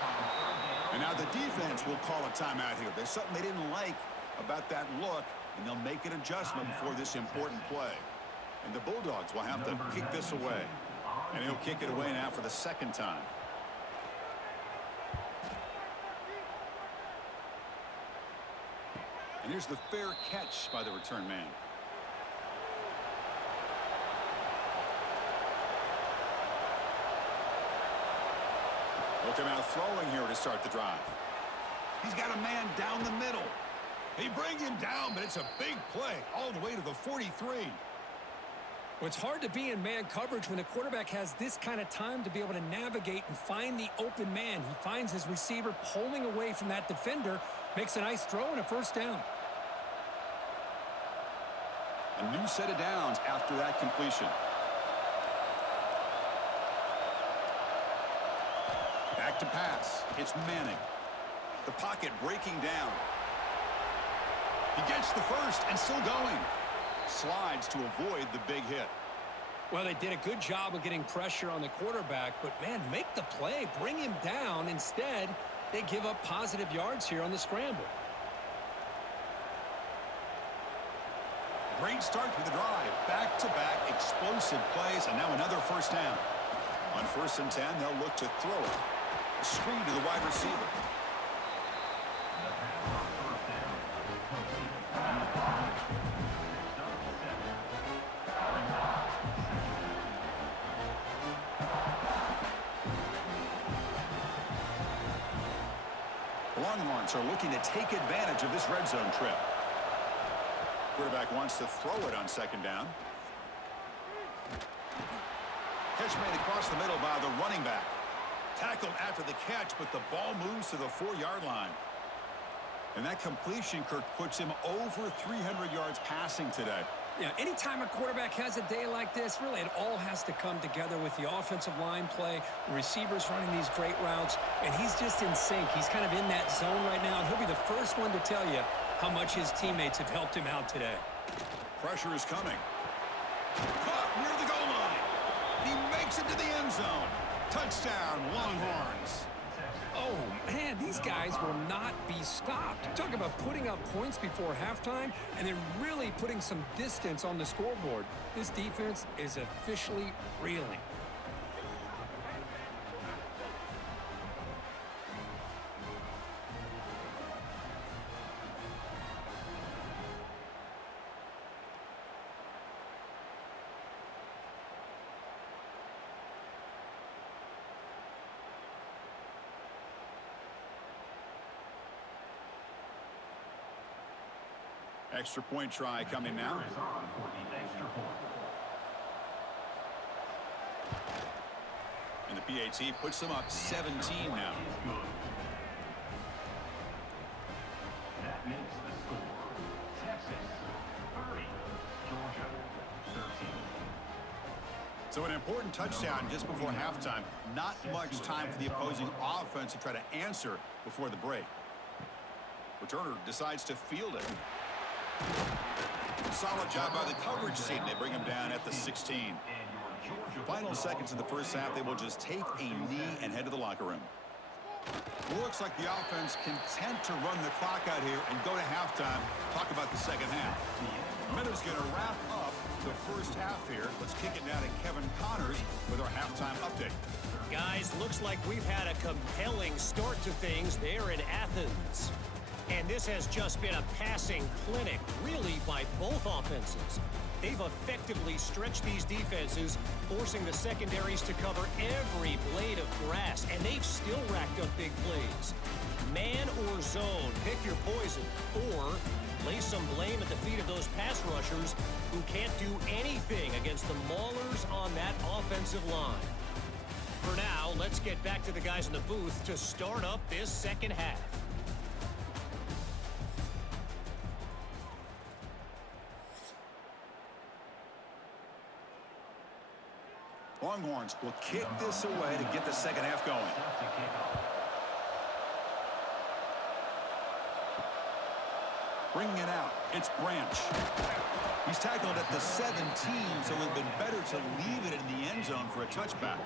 And now the defense will call a timeout here. There's something they didn't like about that look, and they'll make an adjustment before this important play. And the Bulldogs will have to kick this away. And he'll kick it away now for the 2nd time. And here's the fair catch by the return man. They'll come out throwing here to start the drive. He's got a man down the middle. They bring him down, but it's a big play all the way to the 43. Well, it's hard to be in man coverage when the quarterback has this kind of time to be able to navigate and find the open man. He finds his receiver pulling away from that defender, makes a nice throw and a first down. A new set of downs after that completion. Back to pass. It's Manning. The pocket breaking down. He gets the first and still going. Slides to avoid the big hit. Well, they did a good job of getting pressure on the quarterback, but, man, make the play. Bring him down. Instead, they give up positive yards here on the scramble. Great start to the drive. Back-to-back explosive plays, and now another first down. On 1st and 10, they'll look to throw it. A screen to the wide receiver. The Longhorns are looking to take advantage of this red zone trip. Quarterback wants to throw it on 2nd down. Catch made across the middle by the running back. Tackled after the catch, but the ball moves to the 4-yard line. And that completion, Kirk, puts him over 300 yards passing today. Yeah, anytime a quarterback has a day like this, really it all has to come together with the offensive line play, the receivers running these great routes, and he's just in sync. He's kind of in that zone right now, and he'll be the first one to tell you how much his teammates have helped him out today. Pressure is coming. Caught near the goal line. He makes it to the end zone. Touchdown, Longhorns. Oh, man, these guys will not be stopped. Talk about putting up points before halftime and then really putting some distance on the scoreboard. This defense is officially reeling. Extra point try coming now. And the PAT puts them up 17 now. That makes the score Texas 30, Georgia 13. So an important touchdown just before halftime. Not much time for the opposing offense to try to answer before the break. Returner decides to field it. Solid job by the coverage team. They bring him down at the 16. Final seconds in the first half, they will just take a knee and head to the locker room. Looks like the offense content to run the clock out here and go to halftime. Talk about the second half. Minnows going to wrap up the first half here. Let's kick it down to Kevin Connors with our halftime update. Guys, looks like we've had a compelling start to things there in Athens. And this has just been a passing clinic, really, by both offenses. They've effectively stretched these defenses, forcing the secondaries to cover every blade of grass, and they've still racked up big plays. Man or zone, pick your poison, or lay some blame at the feet of those pass rushers who can't do anything against the maulers on that offensive line. For now, let's get back to the guys in the booth to start up this second half. Longhorns will kick this away to get the second half going. Bringing it out, it's Branch. He's tackled at the 17, so it would have been better to leave it in the end zone for a touchback.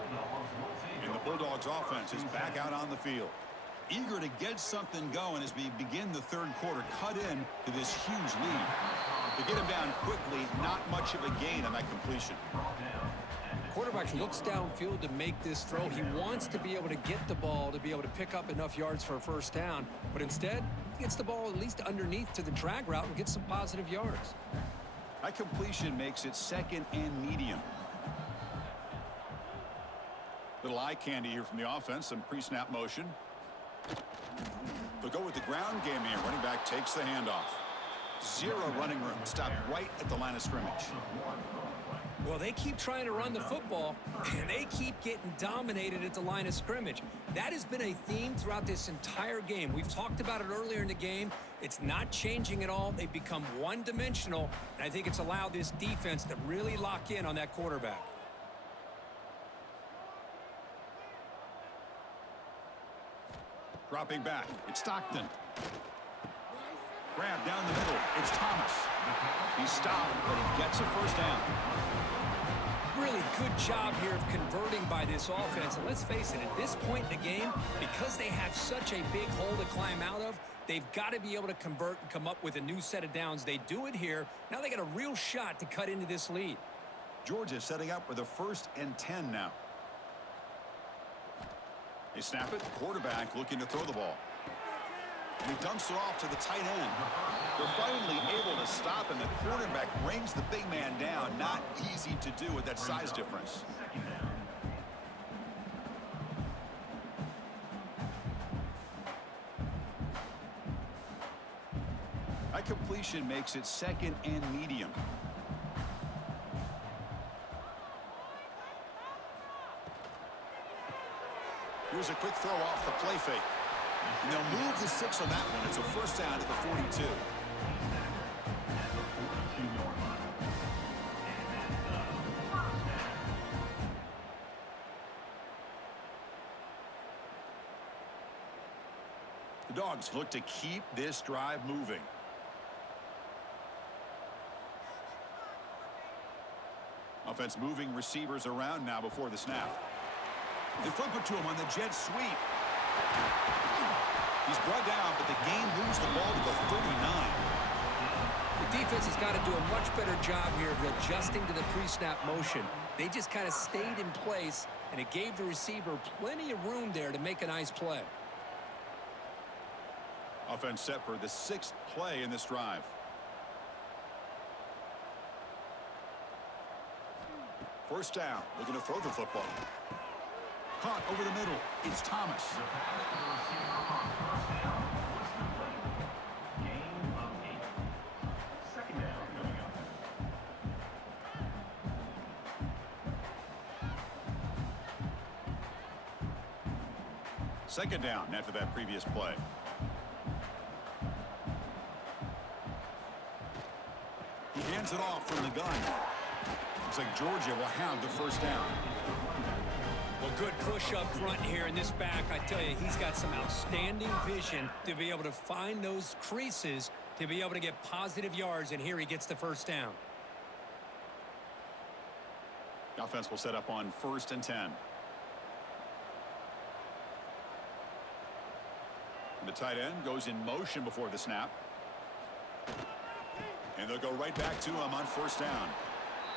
And the Bulldogs offense is back out on the field. Eager to get something going as we begin the third quarter, cut in to this huge lead. To get him down quickly, not much of a gain on that completion. Quarterback looks downfield to make this throw. He wants to be able to get the ball to be able to pick up enough yards for a first down, but instead he gets the ball at least underneath to the drag route and gets some positive yards. That completion makes it 2nd and medium. Little eye candy here from the offense. Some pre-snap motion. They'll go with the ground game here. Running back takes the handoff. Zero running room. Stopped right at the line of scrimmage. Well, they keep trying to run the football, and they keep getting dominated at the line of scrimmage. That has been a theme throughout this entire game. We've talked about it earlier in the game. It's not changing at all. They've become one-dimensional, and I think it's allowed this defense to really lock in on that quarterback. Dropping back. It's Stockton. Grab down the middle. It's Thomas. He's stopped, but he gets a first down. Really good job here of converting by this offense. And let's face it, at this point in the game, because they have such a big hole to climb out of, they've got to be able to convert and come up with a new set of downs. They do it here. Now they got a real shot to cut into this lead. Georgia setting up with a 1st and 10 now. They snap it. Quarterback looking to throw the ball. And he dumps it off to the tight end. They're finally able to stop him. The quarterback brings the big man down. Not easy to do with that size difference. That completion makes it 2nd and medium. Here's a quick throw off the play fake. And they'll move the 6 on that one. It's a first down at the 42. The Dogs look to keep this drive moving. Offense moving receivers around now before the snap. They flip it to him on the jet sweep. He's brought down, but the game moves the ball to the 39. The defense has got to do a much better job here of adjusting to the pre-snap motion. They just kind of stayed in place, and it gave the receiver plenty of room there to make a nice play. Offense set for the 6th play in this drive. First down, looking to throw the football. Caught over the middle. It's Thomas. Game of 8. 2nd down coming up. Second down after that previous play. He hands it off from the gun. Looks like Georgia will have the first down. Well, good push up front here in this back. I tell you, he's got some outstanding vision to be able to find those creases to be able to get positive yards, and here he gets the first down. The offense will set up on 1st and 10. The tight end goes in motion before the snap. And they'll go right back to him on 1st down.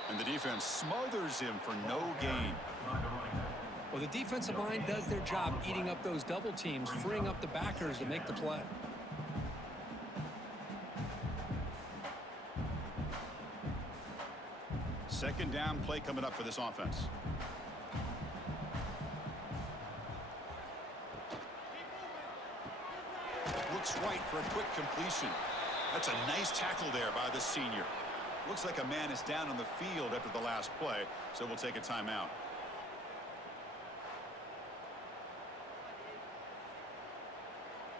And the defense smothers him for no gain. Well, the defensive line does their job eating up those double teams, freeing up the backers to make the play. Second down play coming up for this offense. Looks right for a quick completion. That's a nice tackle there by the senior. Looks like a man is down on the field after the last play, so we'll take a timeout.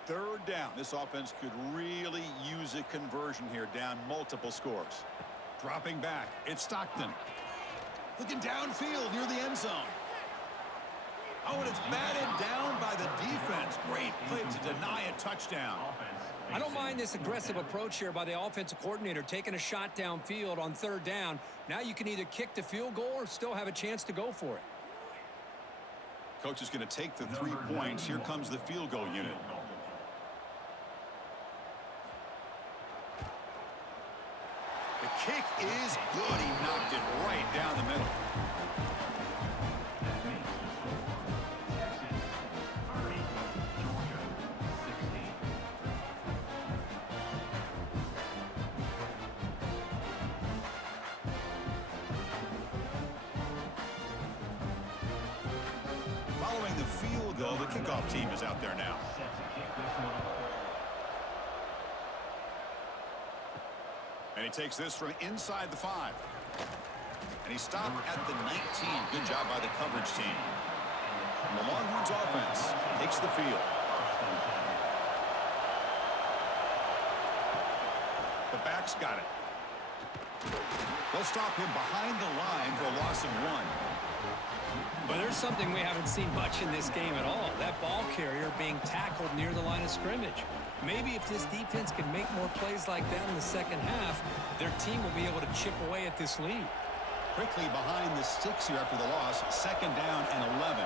Third down. This offense could really use a conversion here, down multiple scores. Dropping back, it's Stockton. Looking downfield near the end zone. Oh, and it's batted down by the defense. Great play to deny a touchdown. I don't mind this aggressive approach here by the offensive coordinator, taking a shot downfield on 3rd down. Now you can either kick the field goal or still have a chance to go for it. Coach is going to take the 3 points. Here comes the field goal unit. The kick is good. He knocked it right down the middle. That makes the score Texas 30, Georgia 16. though. The kickoff team is out there now. Set to kick this one off. And he takes this from inside the 5. And he stopped at the 19. Good job by the coverage team. And the Longhorns offense takes the field. The back's got it. They'll stop him behind the line for a loss of 1. But there's something we haven't seen much in this game at all. That ball carrier being tackled near the line of scrimmage. Maybe if this defense can make more plays like that in the second half, their team will be able to chip away at this lead. Quickly behind the sticks here after the loss. 2nd down and 11.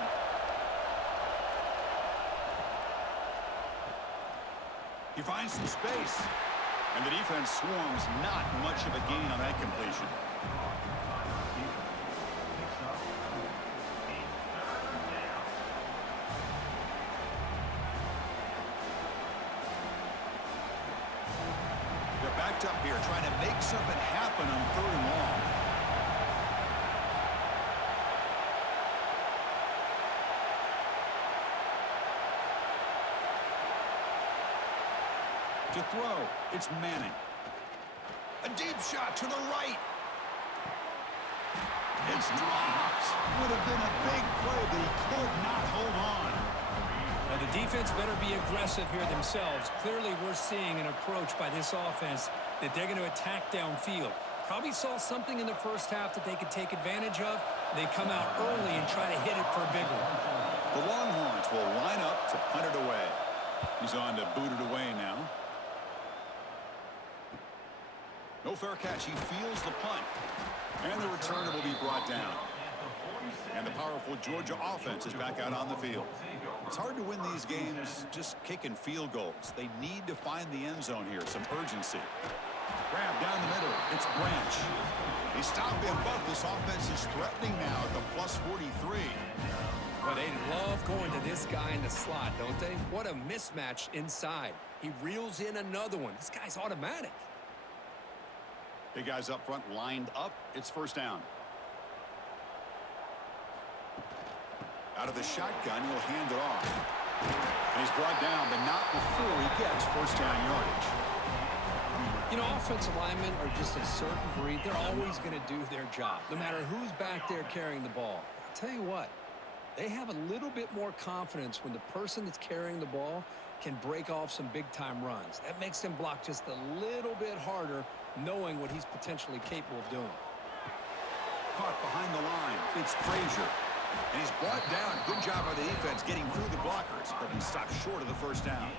He finds some space. And the defense swarms. Not much of a gain on that completion. They're backed up here trying to make something happen on 3rd and long. To throw, it's Manning. A deep shot to the right. It's dropped. Would have been a big play, but he could not hold on. Now the defense better be aggressive here themselves. Clearly we're seeing an approach by this offense that they're going to attack downfield. Probably saw something in the first half that they could take advantage of. They come out early and try to hit it for a big one. The Longhorns will line up to punt it away. He's on to boot it away now. No fair catch. He feels the punt. And the returner will be brought down. And the powerful Georgia offense is back out on the field. It's hard to win these games just kicking field goals. They need to find the end zone here. Some urgency. Grab down the middle. It's Branch. He stopped him, but this offense is threatening now at the plus 43. Well, they love going to this guy in the slot, don't they? What a mismatch inside. He reels in another one. This guy's automatic. Big guys up front lined up. It's 1st down. Out of the shotgun, he'll hand it off. And he's brought down, but not before he gets 1st down yardage. You know, offensive linemen are just a certain breed. They're always going to do their job, no matter who's back there carrying the ball. I'll tell you what, they have a little bit more confidence when the person that's carrying the ball can break off some big-time runs. That makes them block just a little bit harder, knowing what he's potentially capable of doing. Caught behind the line. It's Frazier. And he's brought down. Good job by the defense getting through the blockers, but he stopped short of the 1st down.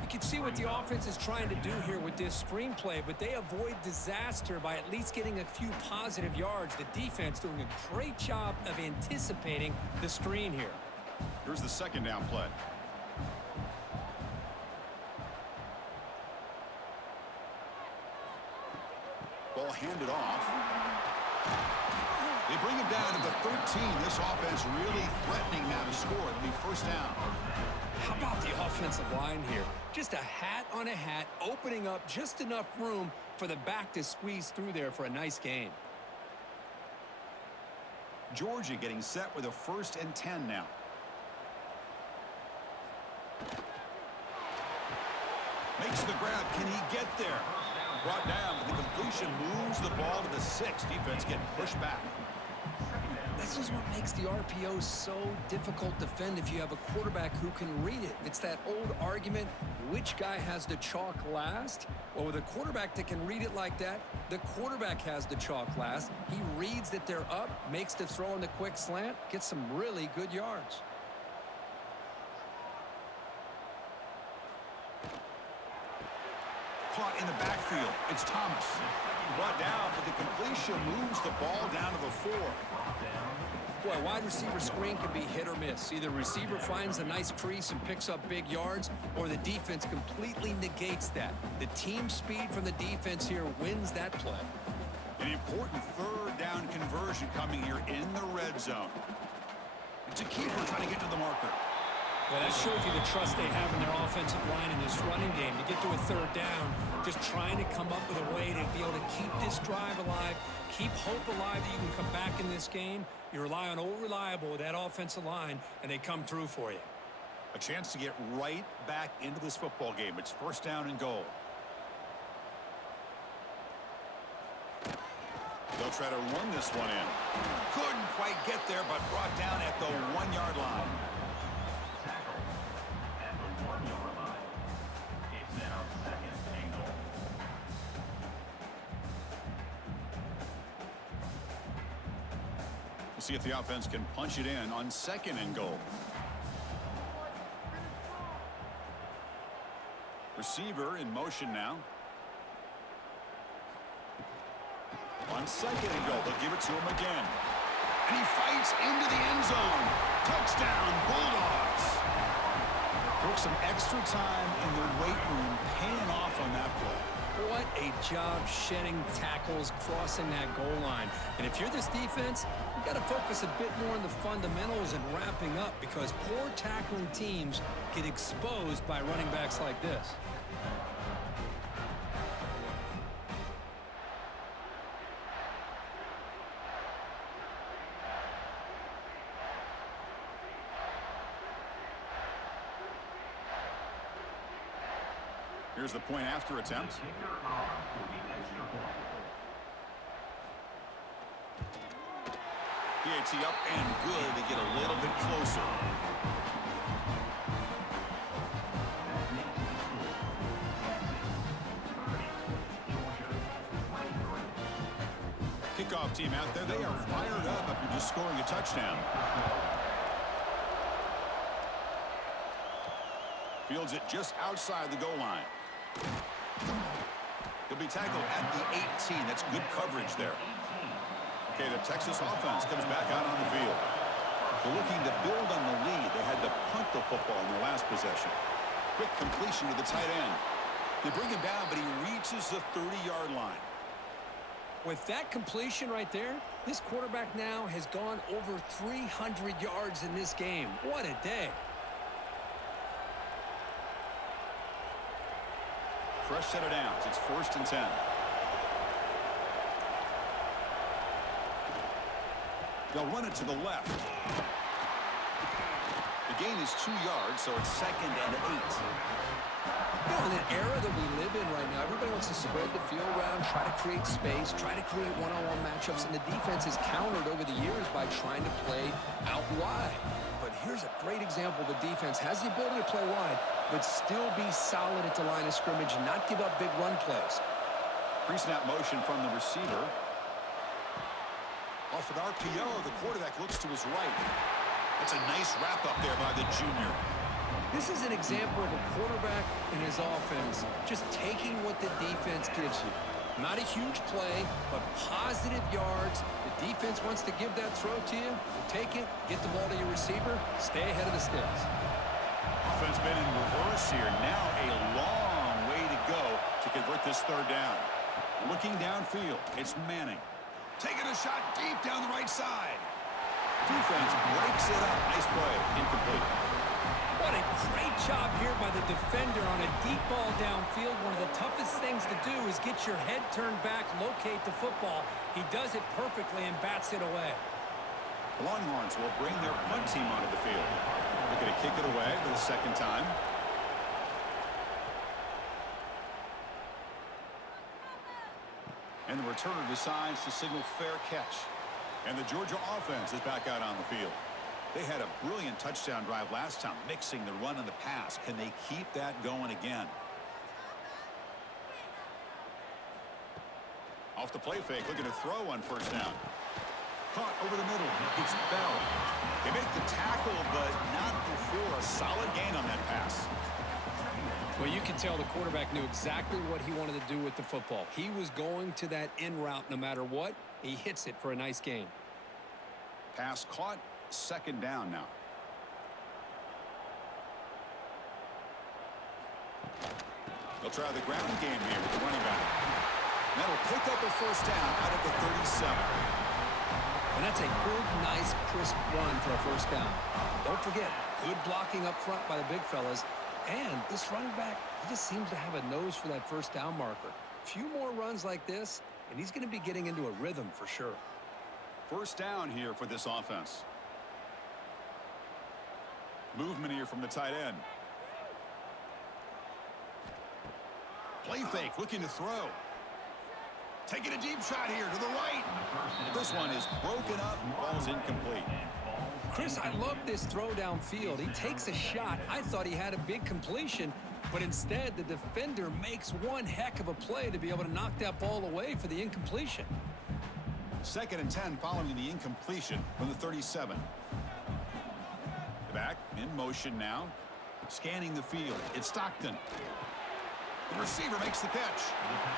You can see what the offense is trying to do here with this screenplay, but they avoid disaster by at least getting a few positive yards. The defense doing a great job of anticipating the screen here. Here's the 2nd down play. Ball handed off. They bring him down to the 13. This offense really threatening now to score. It'll be 1st down. How about the offensive line here? Just a hat on a hat, opening up just enough room for the back to squeeze through there for a nice gain. Georgia getting set with a 1st and 10 now. Makes the grab. Can he get there? Brought down, but the completion moves the ball to the 6. Defense getting pushed back. This is what makes the RPO so difficult to defend if you have a quarterback who can read it. It's that old argument, which guy has the chalk last? Well, with a quarterback that can read it like that, the quarterback has the chalk last. He reads that they're up, makes the throw in the quick slant, gets some really good yards. Caught in the backfield. It's Thomas. Brought down, but the completion moves the ball down to the 4. Boy, wide receiver screen can be hit or miss. Either receiver finds a nice crease and picks up big yards, or the defense completely negates that. The team speed from the defense here wins that play. An important 3rd down conversion coming here in the red zone. It's a keeper trying to get to the marker. Well, that shows you the trust they have in their offensive line in this running game. To get to a third down, just trying to come up with a way to be able to keep this drive alive, keep hope alive that you can come back in this game. You rely on old reliable with that offensive line, and they come through for you. A chance to get right back into this football game. It's first down and goal. They'll try to run this one in. Couldn't quite get there, but brought down at the 1-yard line. Tackle at the 1-yard line. It's now second and goal. We'll see if the offense can punch it in on second and goal. Receiver in motion now. On second and goal, they'll give it to him again. And he fights into the end zone. Touchdown, Bulldogs. Took some extra time in the weight room paying off on that play. What a job shedding tackles, crossing that goal line. And if you're this defense, you've got to focus a bit more on the fundamentals and wrapping up, because poor tackling teams get exposed by running backs like this. Here's the point after attempt. Kicker on for the extra point. PAT up and good to get a little bit closer. Kickoff team out there, they are fired up after just scoring a touchdown. Fields it just outside the goal line. He'll be tackled at the 18. That's good coverage there. Okay, the Texas offense comes back out on the field. They're looking to build on the lead. They had to punt the football in their last possession. Quick completion to the tight end. They bring him down, but he reaches the 30-yard line. With that completion right there, this quarterback now has gone over 300 yards in this game. What a day. Fresh set of downs. It's 1st and 10. They'll run it to the left. The gain is 2 yards, so it's 2nd and 8. You know, in an era that we live in right now, everybody wants to spread the field around, try to create space, try to create one-on-one matchups, and the defense has countered over the years by trying to play out wide. But here's a great example. The defense has the ability to play wide, but still be solid at the line of scrimmage and not give up big run plays. Pre-snap motion from the receiver. Off an RPO, the quarterback looks to his right. That's a nice wrap-up there by the junior. This is an example of a quarterback and his offense just taking what the defense gives you. Not a huge play, but positive yards. The defense wants to give that throw to you. You take it, get the ball to your receiver, stay ahead of the sticks. Offense been in reverse here. Now a long way to go to convert this third down. Looking downfield, it's Manning. Taking a shot deep down the right side. Defense breaks it up. Nice play. Incomplete. What a great job here by the defender on a deep ball downfield. One of the toughest things to do is get your head turned back, locate the football. He does it perfectly and bats it away. The Longhorns will bring their punt team onto the field. They're going to kick it away for the second time. And the returner decides to signal fair catch. And the Georgia offense is back out on the field. They had a brilliant touchdown drive last time, mixing the run and the pass. Can they keep that going again? Off the play fake, looking to throw on first down. Caught over the middle. It's Bell. They make the tackle, but not before a solid gain on that pass. Well, you can tell the quarterback knew exactly what he wanted to do with the football. He was going to that in route no matter what. He hits it for a nice gain. Pass caught. Second down now. They'll try the ground game here with the running back. That'll pick up a first down out of the 37. And that's a good, nice, crisp run for a first down. Don't forget, good blocking up front by the big fellas. And this running back, he just seems to have a nose for that first down marker. A few more runs like this, and he's going to be getting into a rhythm for sure. First down here for this offense. Movement here from the tight end. Play fake, looking to throw. Taking a deep shot here to the right. This one is broken up and falls incomplete. Chris, I love this throw downfield. He takes a shot. I thought he had a big completion, but instead the defender makes one heck of a play to be able to knock that ball away for the incompletion. 2nd and 10 following the incompletion from the 37. The back in motion now. Scanning the field. It's Stockton. The receiver makes the catch.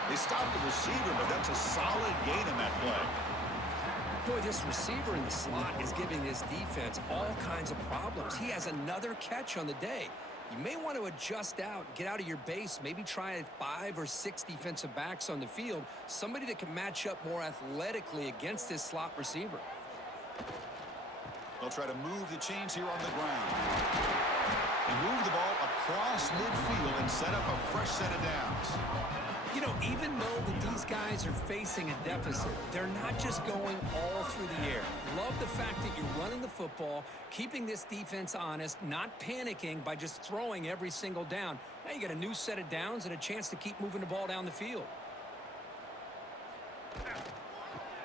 They stop the receiver, but that's a solid gain in that play. Boy, this receiver in the slot is giving this defense all kinds of problems. He has another catch on the day. You may want to adjust out, get out of your base, maybe try 5 or 6 defensive backs on the field, somebody that can match up more athletically against this slot receiver. They'll try to move the chains here on the ground. And move the ball across midfield and set up a fresh set of downs. You know, even though that these guys are facing a deficit, they're not just going all through the air. Love the fact that you're running the football, keeping this defense honest, not panicking by just throwing every single down. Now you got a new set of downs and a chance to keep moving the ball down the field.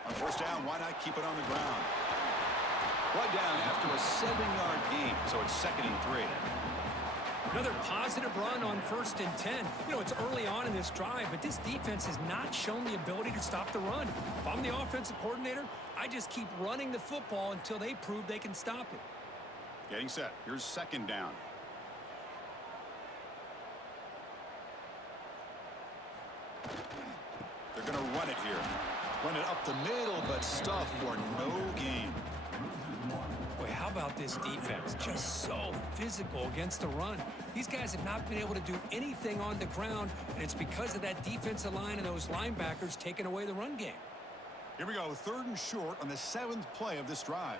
On first down, why not keep it on the ground? One down after a 7-yard gain, so it's 2nd and 3. Another positive run on 1st and 10. You know, it's early on in this drive, but this defense has not shown the ability to stop the run. If I'm the offensive coordinator, I just keep running the football until they prove they can stop it. Getting set. Here's 2nd down. They're going to run it here. Run it up the middle, but stuff for no gain. Boy, how about this defense? Just so physical against the run. These guys have not been able to do anything on the ground, and it's because of that defensive line and those linebackers taking away the run game. Here we go, 3rd and short on the 7th play of this drive.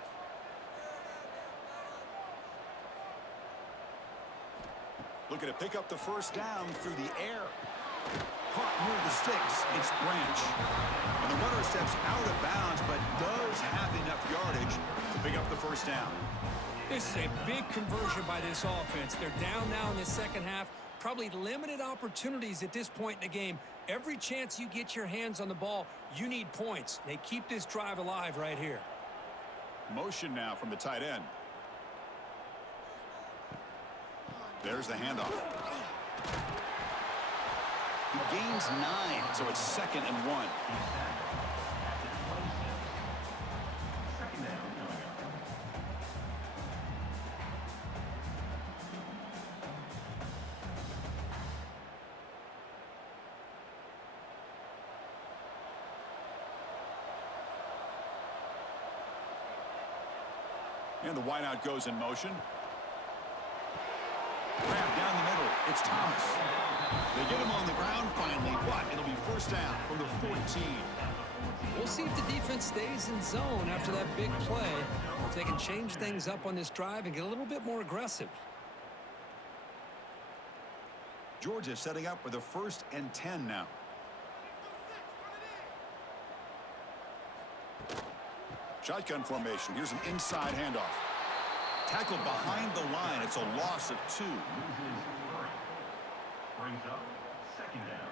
Looking to pick up the first down through the air. Caught near the sticks. It's Branch. And the runner steps out of bounds, but does have enough yardage to pick up the first down. This is a big conversion by this offense. They're down now in the second half. Probably limited opportunities at this point in the game. Every chance you get your hands on the ball, you need points. They keep this drive alive right here. Motion now from the tight end. There's the handoff. He gains 9, so it's 2nd and 1. And the wideout goes in motion. Grab down the middle. It's Thomas. They get him on the ground finally, but it'll be first down from the 14. We'll see if the defense stays in zone after that big play, or if they can change things up on this drive and get a little bit more aggressive. Georgia setting up with a 1st and 10 now. Shotgun formation. Here's an inside handoff. Tackled behind the line. It's a loss of 2. Brings up 2nd down.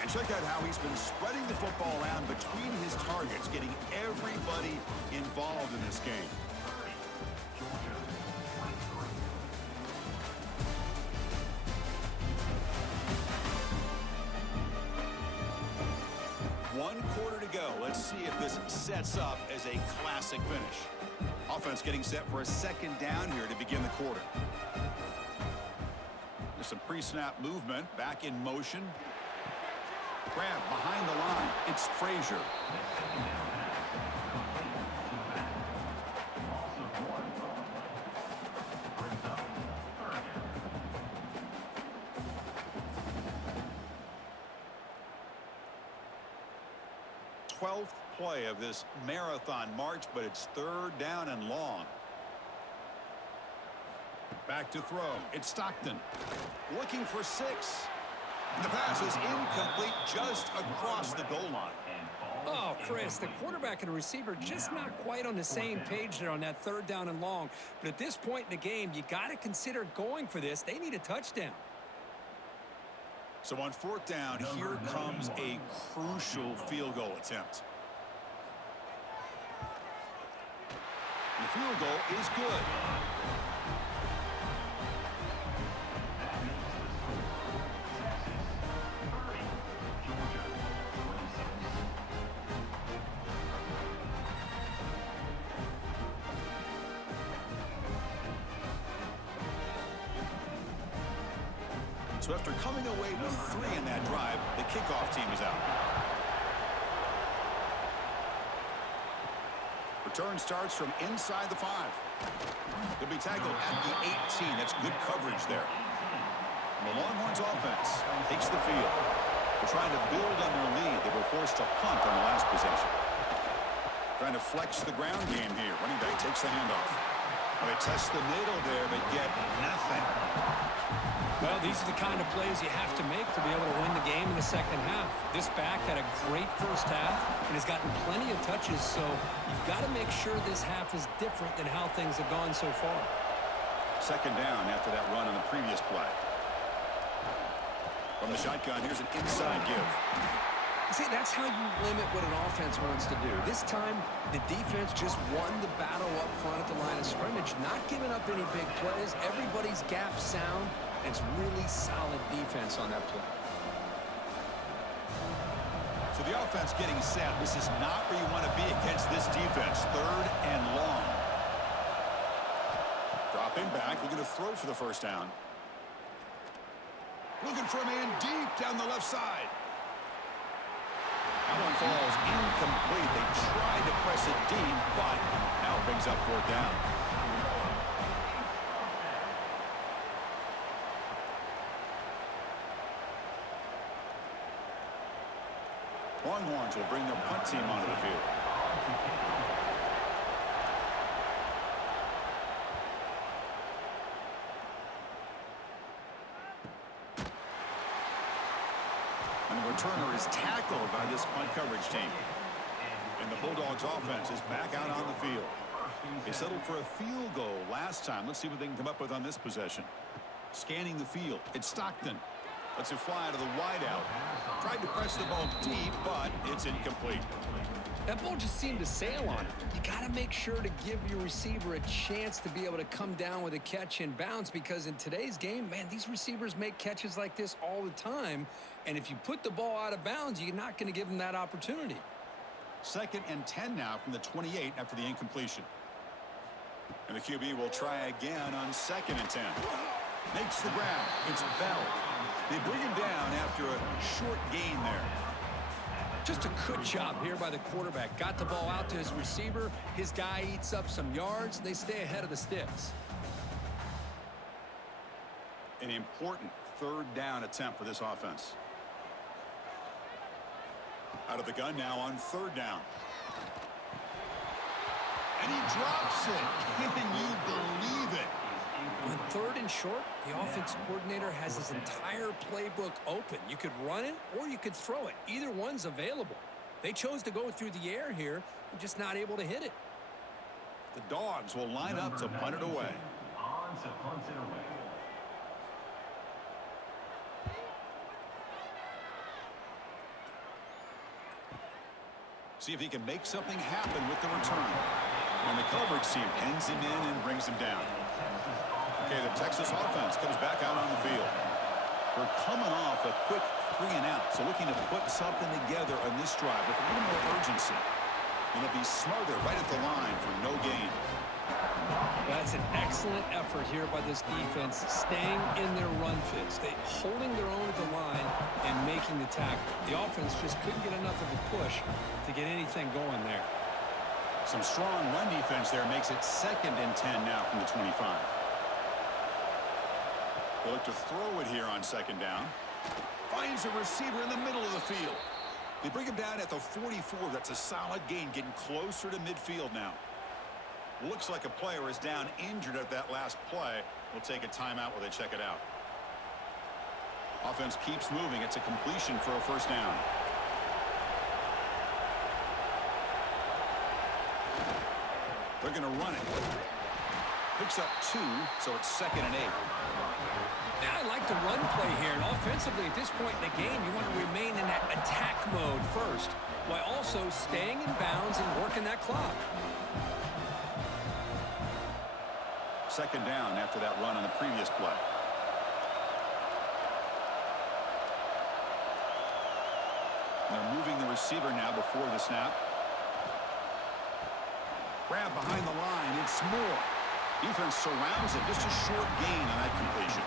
And check out how he's been spreading the football around between his targets, getting everybody involved in this game. Georgia 23. 1 quarter to go. Let's see if this sets up as a classic finish. Offense getting set for a 2nd down here to begin the quarter. There's some pre-snap movement. Back in motion. Grab behind the line. It's Frazier. 12th play of this marathon march, but it's 3rd down and long. Back to throw. It's Stockton. Looking for 6. And the pass is incomplete just across the goal line. Oh, Chris, the quarterback and the receiver just not quite on the same page there on that 3rd down and long. But at this point in the game, you got to consider going for this. They need a touchdown. So on 4th down, here comes a crucial field goal attempt. The field goal is good. So after coming away with 3 in that drive, the kickoff team is out. Return starts from inside the 5. They'll be tackled at the 18. That's good coverage there. And the Longhorns offense takes the field. They're trying to build on their lead. They were forced to punt on the last possession. Trying to flex the ground game here. Running back takes the handoff. Well, they test the middle there, but get nothing. Well, these are the kind of plays you have to make to be able to win the game in the second half. This back had a great first half and has gotten plenty of touches, so you've got to make sure this half is different than how things have gone so far. 2nd down after that run on the previous play. From the shotgun, here's an inside give. See, that's how you limit what an offense wants to do. This time, the defense just won the battle up front at the line of scrimmage, not giving up any big plays. Everybody's gap sound. It's really solid defense on that play. So the offense getting set. This is not where you want to be against this defense. 3rd and long. Dropping back, looking to throw for the 1st down. Looking for a man deep down the left side. That one falls incomplete. They tried to press it deep, but now it brings up 4th down. Longhorns will bring their punt team onto the field. And the returner is tackled by this punt coverage team. And the Bulldogs offense is back out on the field. They settled for a field goal last time. Let's see what they can come up with on this possession. Scanning the field. It's Stockton. Lets it fly to the wideout. Tried to press the ball deep, but it's incomplete. That ball just seemed to sail on it. You got to make sure to give your receiver a chance to be able to come down with a catch and bounce, because in today's game, man, these receivers make catches like this all the time. And if you put the ball out of bounds, you're not going to give them that opportunity. 2nd and 10 now from the 28 after the incompletion. And the QB will try again on 2nd and 10. Makes the ground. It's Bell. They bring him down after a short gain there. Just a good job here by the quarterback. Got the ball out to his receiver. His guy eats up some yards. They stay ahead of the sticks. An important 3rd down attempt for this offense. Out of the gun now on 3rd down. And he drops it. Can you believe it? On 3rd and short, the offense coordinator has his entire playbook open. You could run it or you could throw it. Either one's available. They chose to go through the air here and just not able to hit it. The Dogs will line up to punt it away. On to punt it away. See if he can make something happen with the return. And the coverage team pins him in and brings him down. Okay, the Texas offense comes back out on the field. They're coming off a quick 3 and out, so looking to put something together on this drive with a little more urgency. And they'll be smothered right at the line for no gain. That's an excellent effort here by this defense, staying in their run fits. They holding their own at the line and making the tackle. The offense just couldn't get enough of a push to get anything going there. Some strong run defense there makes it 2nd and 10 now from the 25. They'll look to throw it here on 2nd down. Finds a receiver in the middle of the field. They bring him down at the 44. That's a solid gain, getting closer to midfield now. Looks like a player is down injured at that last play. We'll take a timeout while they check it out. Offense keeps moving. It's a completion for a first down. They're going to run it. Picks up 2, so it's 2nd and 8. Now I like the run play here, and offensively at this point in the game, you want to remain in that attack mode first, while also staying in bounds and working that clock. 2nd down after that run on the previous play. They're moving the receiver now before the snap. Grab behind the line. It's Moore. Defense surrounds it. Just a short gain on that completion.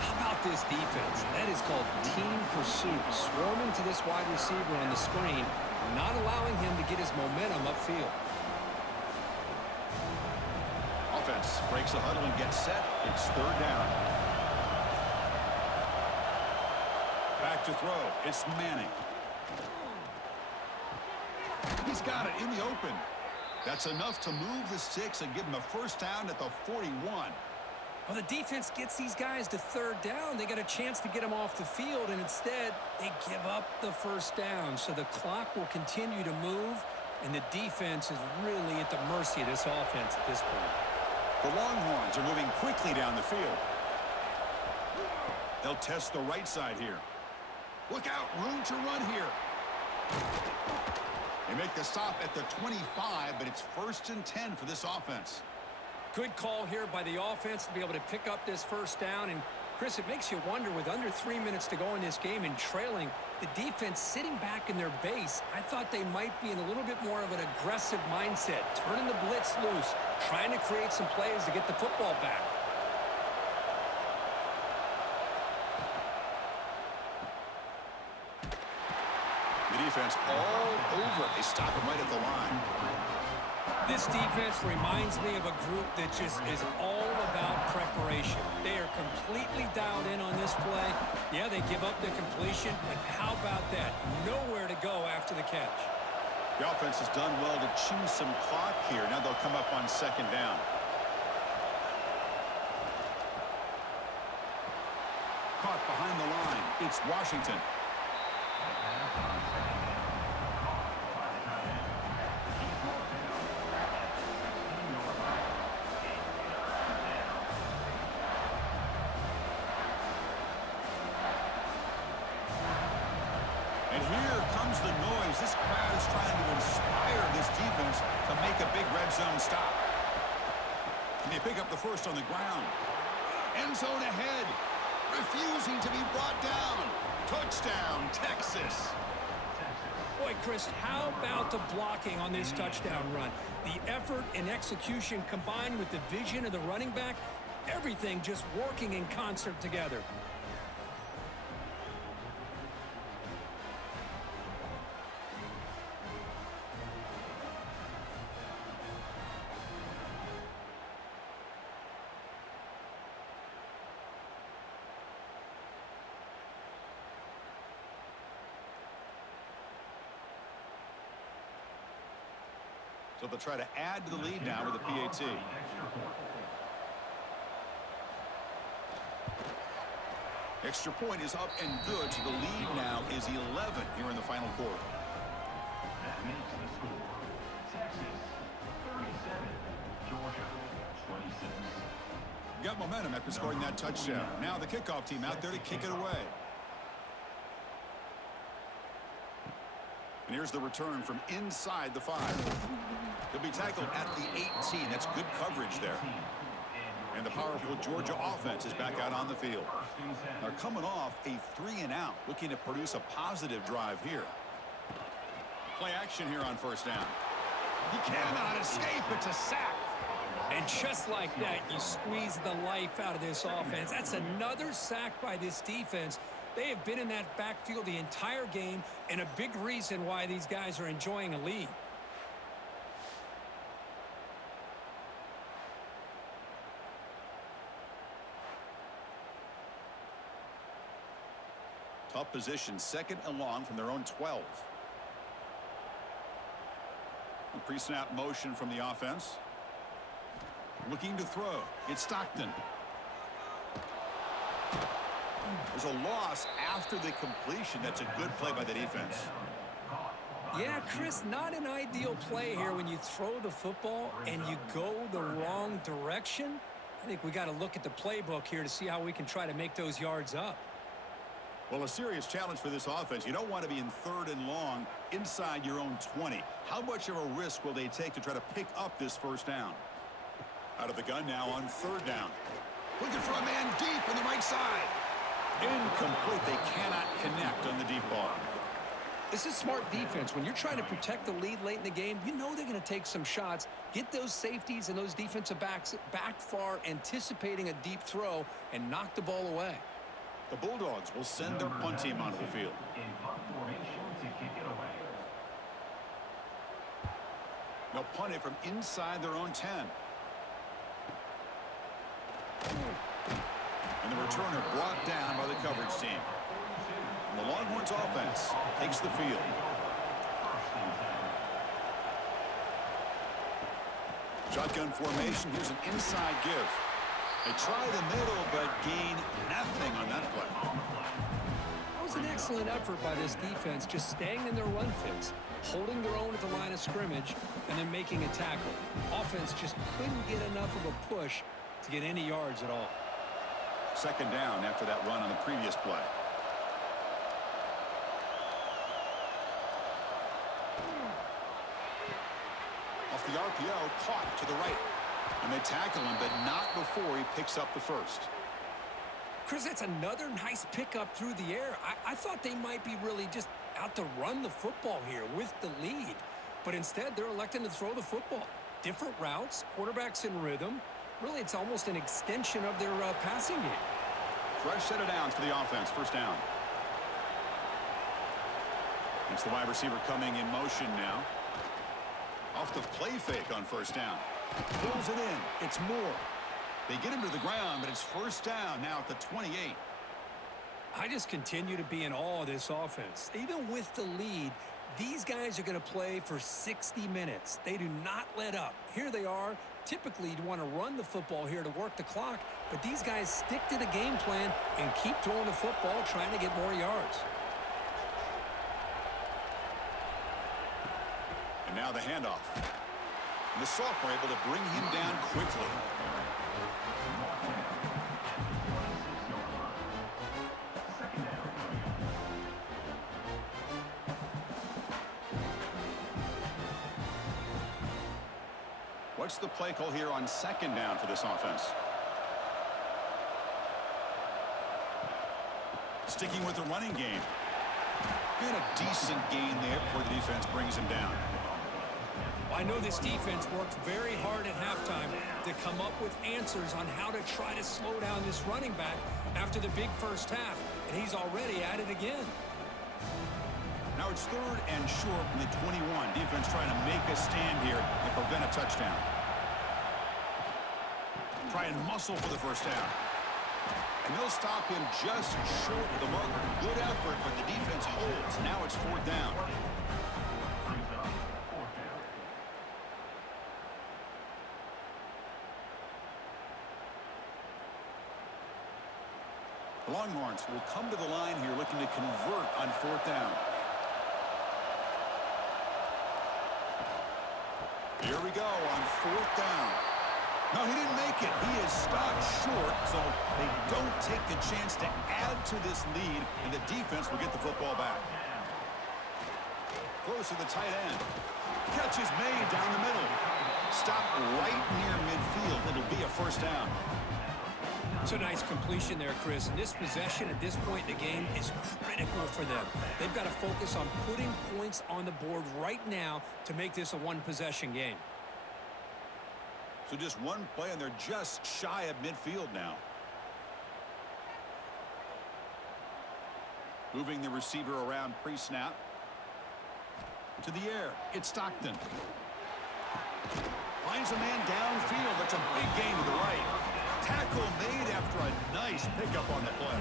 How about this defense? That is called team pursuit. Swarming to this wide receiver on the screen, not allowing him to get his momentum upfield. Offense breaks the huddle and gets set. It's 3rd down. Back to throw. It's Manning. He's got it in the open. That's enough to move the sticks and give him a first down at the 41. Well, the defense gets these guys to 3rd down. They got a chance to get them off the field, and instead they give up the first down. So the clock will continue to move, and the defense is really at the mercy of this offense at this point. The Longhorns are moving quickly down the field. They'll test the right side here. Look out, room to run here. They make the stop at the 25, but it's 1st and 10 for this offense. Good call here by the offense to be able to pick up this first down. And, Chris, it makes you wonder, with under 3 minutes to go in this game and trailing, the defense sitting back in their base, I thought they might be in a little bit more of an aggressive mindset, turning the blitz loose, trying to create some plays to get the football back. The defense all over it. They stop him right at the line. This defense reminds me of a group that just is all about preparation. They are completely dialed in on this play. Yeah, they give up the completion, but how about that? Nowhere to go after the catch. The offense has done well to chew some clock here. Now they'll come up on 2nd down. Caught behind the line. It's Washington. And here comes the noise. This crowd is trying to inspire this defense to make a big red zone stop. Can they pick up the first on the ground? End zone ahead. Refusing to be brought down. Touchdown, Texas. Boy, Chris, how about the blocking on this touchdown run? The effort and execution combined with the vision of the running back, everything just working in concert together. So they'll try to add to the lead now with a PAT. Extra point is up and good, so the lead now is 11 here in the final quarter. That makes the score Texas 37, Georgia 26. Got momentum after scoring that touchdown. Now the kickoff team out there to kick it away. And here's the return from inside the 5. He'll be tackled at the 18. That's good coverage there. And the powerful Georgia offense is back out on the field. They're coming off a 3-and-out, looking to produce a positive drive here. Play action here on 1st down. He cannot escape. It's a sack. And just like that, you squeeze the life out of this offense. That's another sack by this defense. They have been in that backfield the entire game, and a big reason why these guys are enjoying a lead. Tough tough position, 2nd and long from their own 12. A pre-snap motion from the offense. Looking to throw. It's Stockton. There's a loss after the completion. That's a good play by the defense. Yeah, Chris, not an ideal play here when you throw the football and you go the wrong direction. I think we got to look at the playbook here to see how we can try to make those yards up. Well, a serious challenge for this offense. You don't want to be in 3rd and long inside your own 20. How much of a risk will they take to try to pick up this 1st down? Out of the gun now on 3rd down. Looking for a man deep on the right side. Incomplete. They cannot connect on the deep ball. This is smart defense. When you're trying to protect the lead late in the game, you know they're going to take some shots, get those safeties and those defensive backs back far, anticipating a deep throw, and knock the ball away. The Bulldogs will send their punt team onto the field. In punt formation to kick it away. They'll punt it from inside their own 10. And the returner brought down by the coverage team. And the Longhorns offense takes the field. Shotgun formation. Here's an inside give. They try the middle, but gain nothing on that play. That was an excellent effort by this defense, just staying in their run fix, holding their own at the line of scrimmage, and then making a tackle. Offense just couldn't get enough of a push to get any yards at all. 2nd down after that run on the previous play. Off the RPO, caught to the right. And they tackle him, but not before he picks up the 1st. Chris, that's another nice pickup through the air. I thought they might be really just out to run the football here with the lead. But instead, they're electing to throw the football. Different routes, quarterbacks in rhythm. Really, it's almost an extension of their passing game. Fresh set of downs for the offense. 1st down. It's the wide receiver coming in motion now. Off the play fake on 1st down. Pulls it in. It's Moore. They get him to the ground, but it's 1st down now at the 28. I just continue to be in awe of this offense. Even with the lead, these guys are going to play for 60 minutes. They do not let up. Here they are. Typically, you'd want to run the football here to work the clock, but these guys stick to the game plan and keep throwing the football, trying to get more yards. And now the handoff. And the sophomore able to bring him down quickly. What's the play call here on 2nd down for this offense? Sticking with the running game. And a decent gain there before the defense brings him down. I know this defense worked very hard at halftime to come up with answers on how to try to slow down this running back after the big 1st half, and he's already at it again. Now it's 3rd and short from the 21. Defense trying to make a stand here and prevent a touchdown. Try and muscle for the 1st down. And they'll stop him just short of the marker. Good effort, but the defense holds. Now it's 4th down. The Longhorns will come to the line here looking to convert on 4th down. Here we go on 4th down. No, he didn't make it. He is stopped short, so they don't take the chance to add to this lead, and the defense will get the football back. Close to the tight end. Catch is made down the middle. Stop right near midfield. It'll be a 1st down. It's a nice completion there, Chris. And this possession at this point in the game is critical for them. They've got to focus on putting points on the board right now to make this a one-possession game. So just one play, and they're just shy of midfield now. Moving the receiver around pre-snap. To the air. It's Stockton. Finds a man downfield. That's a big gain to the right. Tackle made after a nice pickup on the play.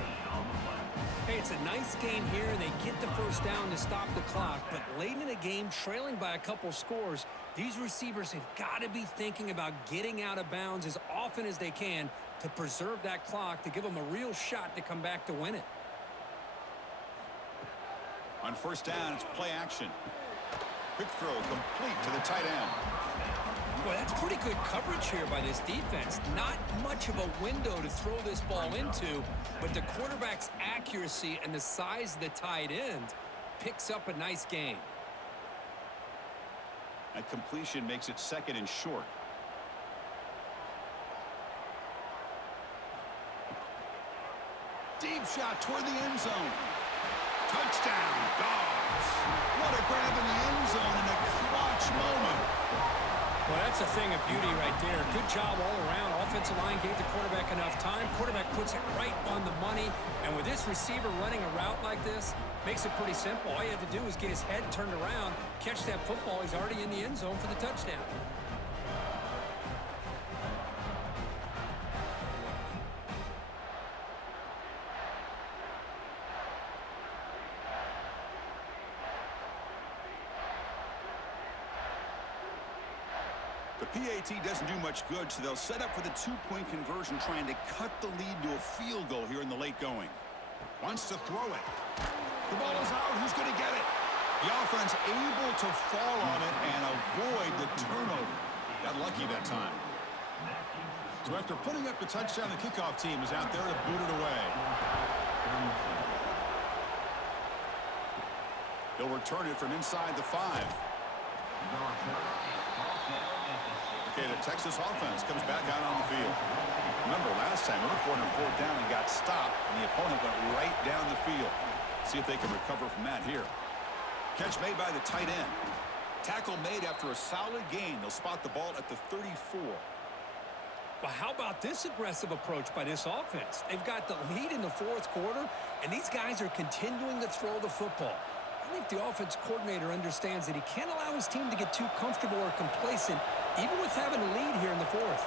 Hey, it's a nice game here, and they get the first down to stop the clock. But late in the game, trailing by a couple scores, these receivers have got to be thinking about getting out of bounds as often as they can to preserve that clock, to give them a real shot to come back to win it. On first down, it's play action. Quick throw complete to the tight end. Boy, that's pretty good coverage here by this defense. Not much of a window to throw this ball into, but the quarterback's accuracy and the size of the tight end picks up a nice gain. That completion makes it second and short. Deep shot toward the end zone. Touchdown, Dogs. What a grab in the end zone in a clutch moment. Well, that's a thing of beauty right there. Good job all around. Offensive line gave the quarterback enough time. Quarterback puts it right on the money. And with this receiver running a route like this, makes it pretty simple. All you have to do is get his head turned around, catch that football. He's already in the end zone for the touchdown. The PAT doesn't do much good, so they'll set up for the two-point conversion, trying to cut the lead to a field goal here in the late going. Wants to throw it. The ball is out. Who's going to get it? The offense able to fall on it and avoid the turnover. Got lucky that time. So after putting up the touchdown, the kickoff team is out there to boot it away. They'll return it from inside the 5. Okay, the Texas offense comes back out on the field. Remember, last time, we were going on fourth down and got stopped, and the opponent went right down the field. See if they can recover from that here. Catch made by the tight end. Tackle made after a solid gain. They'll spot the ball at the 34. Well, how about this aggressive approach by this offense? They've got the lead in the fourth quarter, and these guys are continuing to throw the football. I think the offense coordinator understands that he can't allow his team to get too comfortable or complacent, even with having a lead here in the fourth.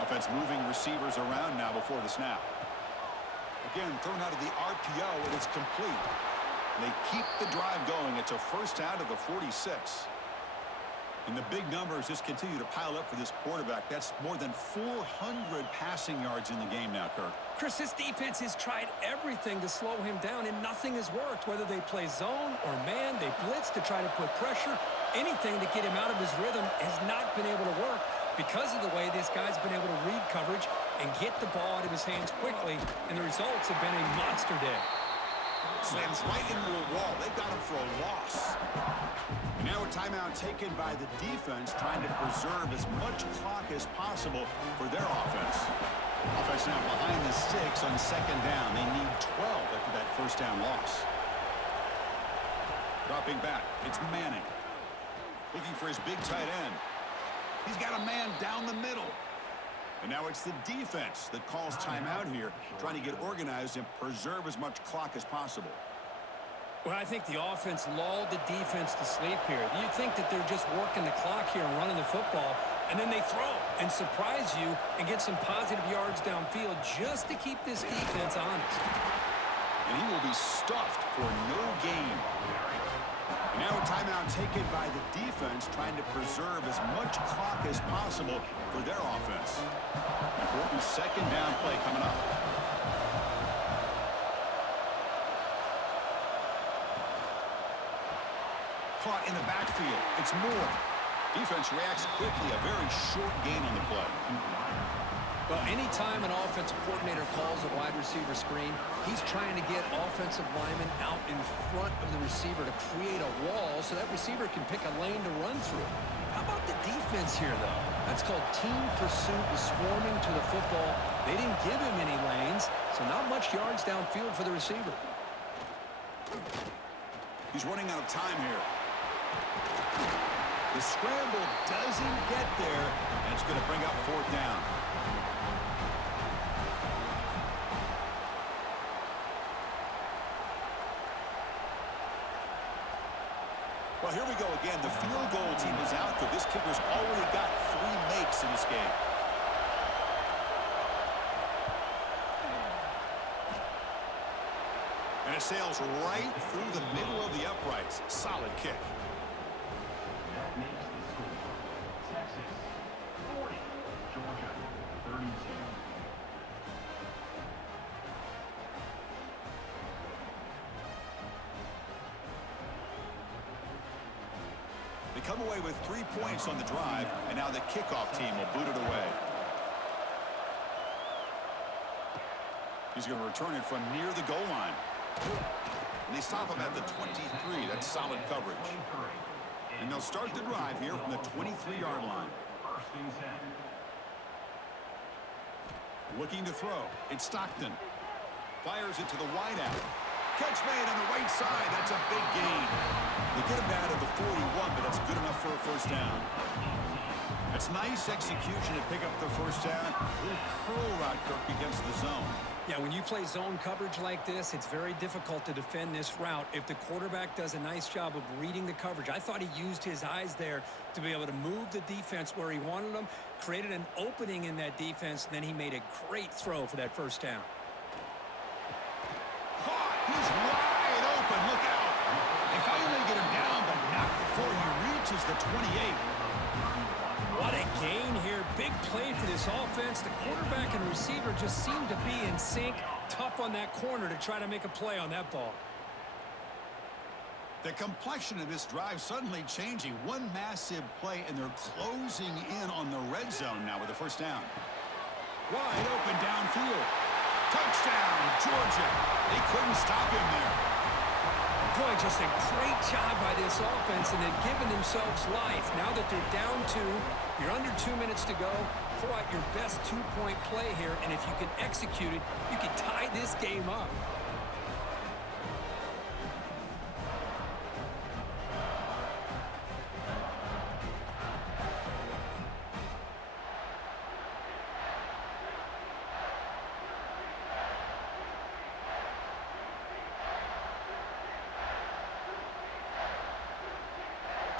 Offense moving receivers around now before the snap. Again, thrown out of the RPO, and it's complete. They keep the drive going. It's a first out of the 46. And the big numbers just continue to pile up for this quarterback. That's more than 400 passing yards in the game now, Kirk. Chris, this defense has tried everything to slow him down, and nothing has worked. Whether they play zone or man, they blitz to try to put pressure. Anything to get him out of his rhythm has not been able to work because of the way this guy's been able to read coverage and get the ball out of his hands quickly, and the results have been a monster day. Slams right into a wall. They got him for a loss. And now a timeout taken by the defense, trying to preserve as much clock as possible for their offense. Offense now behind the 6 on second down. They need 12 after that first down loss. Dropping back, it's Manning. Looking for his big tight end. He's got a man down the middle. And now it's the defense that calls timeout here, trying to get organized and preserve as much clock as possible. Well, I think the offense lulled the defense to sleep here. You'd think that they're just working the clock here and running the football, and then they throw and surprise you and get some positive yards downfield just to keep this defense honest. And he will be stuffed for no gain. And now a timeout taken by the defense, trying to preserve as much clock as possible for their offense. Important second down play coming up. Caught in the backfield. It's Moore. Defense reacts quickly. A very short gain on the play. Well, anytime an offensive coordinator calls a wide receiver screen, he's trying to get offensive linemen out in front of the receiver to create a wall so that receiver can pick a lane to run through. How about the defense here, though? That's called team pursuit and swarming to the football. They didn't give him any lanes, so not much yards downfield for the receiver. He's running out of time here. The scramble doesn't get there, and it's going to bring up fourth down. Well, here we go again. The field goal team is out there. This kicker's already got 3 makes in this game. it sails right through the middle of the uprights. Solid kick. That makes the score Texas 40, Georgia 32. They come away with 3 points on the drive, and now the kickoff team will boot it away. He's going to return it from near the goal line. And they stop him at the 23. That's solid coverage. And they'll start the drive here from the 23-yard line. First and 10. Looking to throw. It's Stockton. Fires it to the wideout. Catch made on the right side. That's a big gain. They get him down to the 41, but it's good enough for a first down. That's nice execution to pick up the first down. A little curl route, Kirk, against the zone. Yeah, when you play zone coverage like this, it's very difficult to defend this route if the quarterback does a nice job of reading the coverage. I thought he used his eyes there to be able to move the defense where he wanted them, created an opening in that defense, and then he made a great throw for that first down. Caught! He's wide open. Look out! They finally get him down, but not before he reaches the 28. What a gain here. Big play for this offense. The quarterback and receiver just seem to be in sync. Tough on that corner to try to make a play on that ball. The complexion of this drive suddenly changing. One massive play, and they're closing in on the red zone now with the first down. Wide open downfield. Touchdown, Georgia. They couldn't stop him there. Boy, just a great job by this offense, and they've given themselves life. Now that they're down 2, you're under 2 minutes to go. Pull out your best two-point play here, and if you can execute it, you can tie this game up.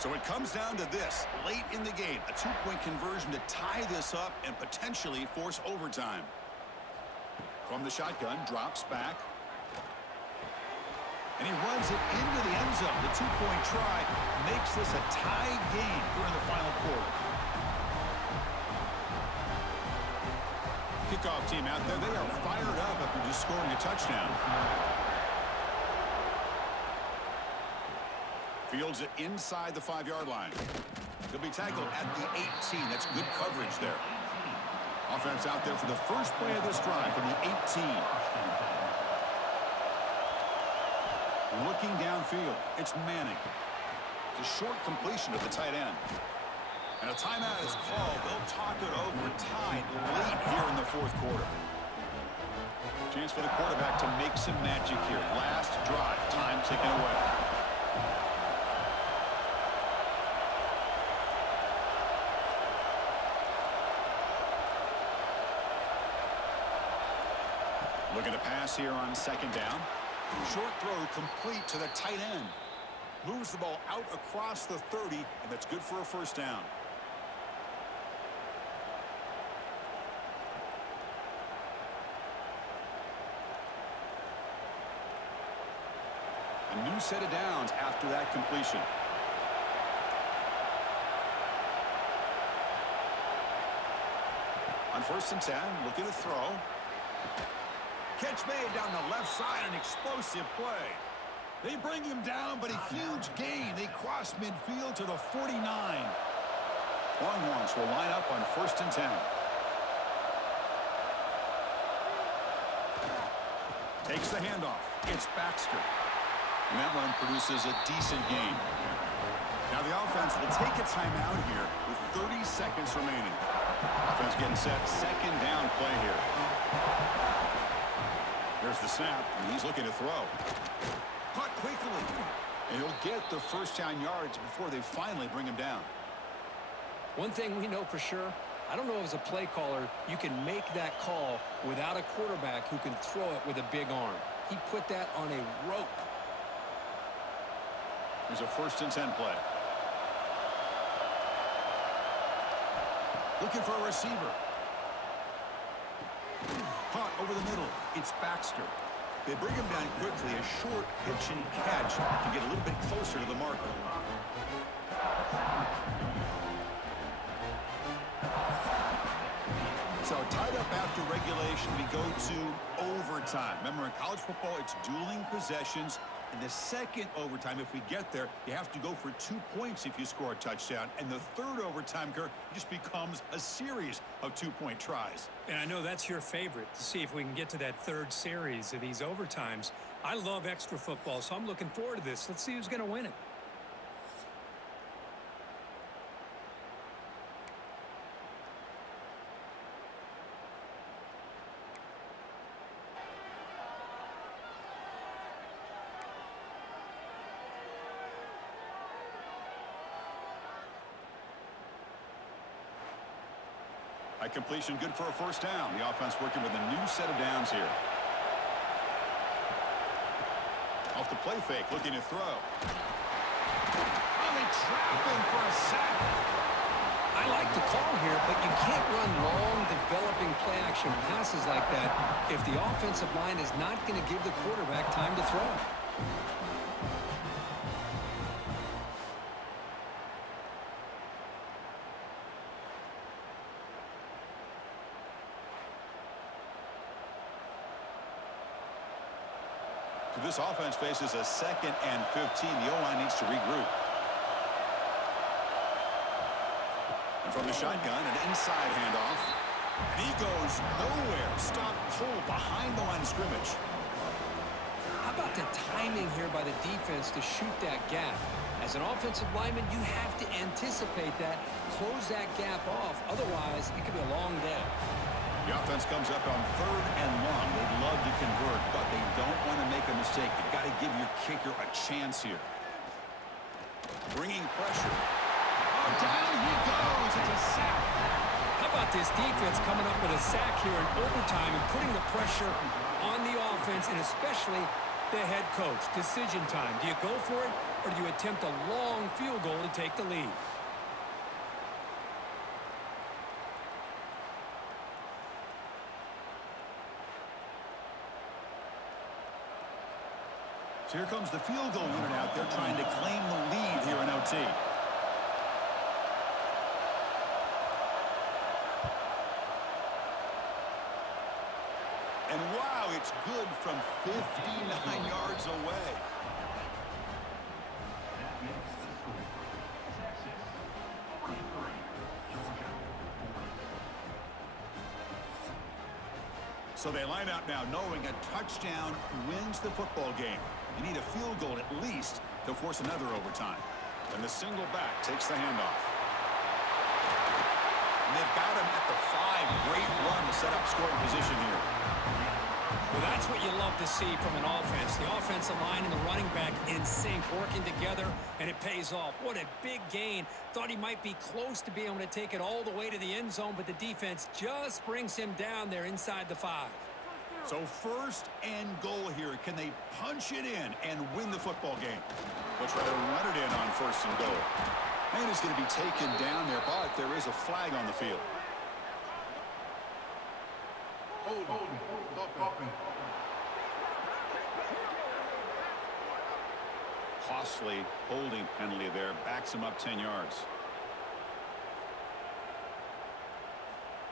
So it comes down to this, late in the game, a 2-point conversion to tie this up and potentially force overtime. From the shotgun, drops back. And he runs it into the end zone. The 2-point try makes this a tie game here in the final quarter. Kickoff team out there, they are fired up after just scoring a touchdown. Fields it inside the 5-yard line. He'll be tackled at the 18. That's good coverage there. Offense out there for the first play of this drive from the 18. Looking downfield, it's Manning. It's a short completion to the tight end. And a timeout is called. They'll talk it over, tied late here in the fourth quarter. Chance for the quarterback to make some magic here. Last drive, time ticking away. Looking to pass here on second down. Short throw complete to the tight end. Moves the ball out across the 30, and that's good for a first down. A new set of downs after that completion. On first and 10, looking to throw. Catch made down the left side, an explosive play. They bring him down, but a huge gain. They cross midfield to the 49. Longhorns will line up on first and 10. Takes the handoff. It's Baxter. And that run produces a decent gain. Now the offense will take a timeout here with 30 seconds remaining. Offense getting set. Second down play here. There's the snap, and he's looking to throw. Caught quickly. And he'll get the first down yards before they finally bring him down. One thing we know for sure, I don't know as a play caller, you can make that call without a quarterback who can throw it with a big arm. He put that on a rope. Here's a first and 10 play. Looking for a receiver. Caught over the middle. It's Baxter. They bring him down quickly, a short pitch and catch to get a little bit closer to the marker. So tied up after regulation, we go to overtime. Remember, in college football, it's dueling possessions. In the second overtime, if we get there, you have to go for 2 points if you score a touchdown. And the third overtime, Kirk, just becomes a series of 2-point tries. And I know that's your favorite, to see if we can get to that third series of these overtimes. I love extra football, so I'm looking forward to this. Let's see who's going to win it. High completion, good for a first down. The offense working with a new set of downs here. Off the play fake, looking to throw. Only trapping for a sack. I like the call here, but you can't run long, developing play-action passes like that if the offensive line is not going to give the quarterback time to throw. This offense faces a 2nd and 15. The O-line needs to regroup. And from the shotgun, an inside handoff. And he goes nowhere. Stop cold behind the line of scrimmage. How about the timing here by the defense to shoot that gap? As an offensive lineman, you have to anticipate that, close that gap off. Otherwise, it could be a long day. The offense comes up on 3rd and long. They'd love to convert, but they don't want to make a mistake. You've got to give your kicker a chance here. Bringing pressure. Oh, down he goes. It's a sack. How about this defense coming up with a sack here in overtime and putting the pressure on the offense and especially the head coach? Decision time. Do you go for it or do you attempt a long field goal to take the lead? So here comes the field goal unit out there trying to claim the lead here in OT. And wow, it's good from 59 yards away. That makes the score. Texas 43, Georgia 40. So they line out now knowing a touchdown wins the football game. You need a field goal at least to force another overtime. And the single back takes the handoff. And they've got him at the 5. Great run to set up scoring position here. Well, that's what you love to see from an offense. The offensive line and the running back in sync, working together, and it pays off. What a big gain. Thought he might be close to being able to take it all the way to the end zone, but the defense just brings him down there inside the 5. So 1st and goal here. Can they punch it in and win the football game? Let's try to run it in on 1st and goal. And it's going to be taken down there, but there is a flag on the field. Costly holding penalty there. Backs him up 10 yards.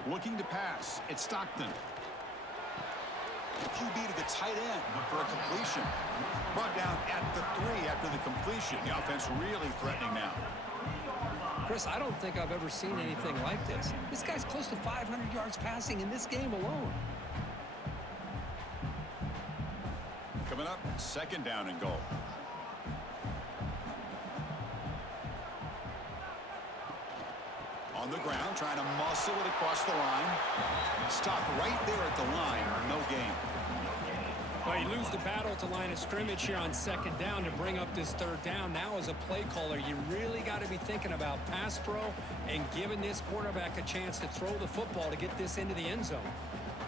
Looking to pass. It's Stockton. QB to the tight end for a completion. Brought down at the 3 after the completion. The offense really threatening now. Chris, I don't think I've ever seen anything like this. This guy's close to 500 yards passing in this game alone. Coming up, 2nd down and goal. On the ground, trying to muscle it across the line. Stopped right there at the line. No gain. Well, you lose the battle to line of scrimmage here on 2nd down to bring up this 3rd down. Now, as a play caller, you really got to be thinking about pass pro and giving this quarterback a chance to throw the football to get this into the end zone.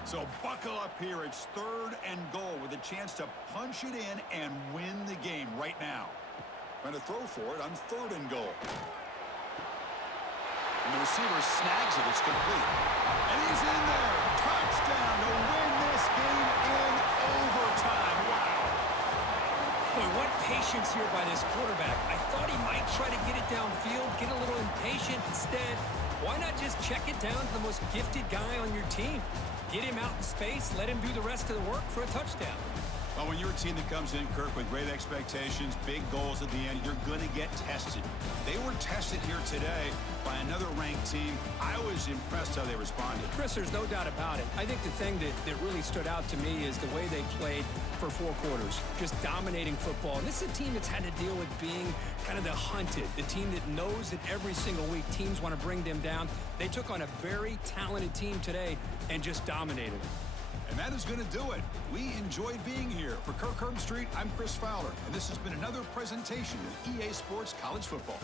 So buckle up here. It's 3rd and goal with a chance to punch it in and win the game right now. Trying to throw for it on 3rd and goal. And the receiver snags it. It's complete. And he's in there. Touchdown to win this game in overtime. Boy, what patience here by this quarterback. I thought he might try to get it downfield, get a little impatient. Instead, why not just check it down to the most gifted guy on your team? Get him out in space, let him do the rest of the work for a touchdown. Well, when you're a team that comes in, Kirk, with great expectations, big goals at the end, you're going to get tested. They were tested here today by another ranked team. I was impressed how they responded. Chris, there's no doubt about it. I think the thing that really stood out to me is the way they played for 4 quarters, just dominating football. And this is a team that's had to deal with being kind of the hunted, the team that knows that every single week teams want to bring them down. They took on a very talented team today and just dominated. And that is going to do it. We enjoyed being here. For Kirk Herbstreit, I'm Chris Fowler, and this has been another presentation of EA Sports College Football.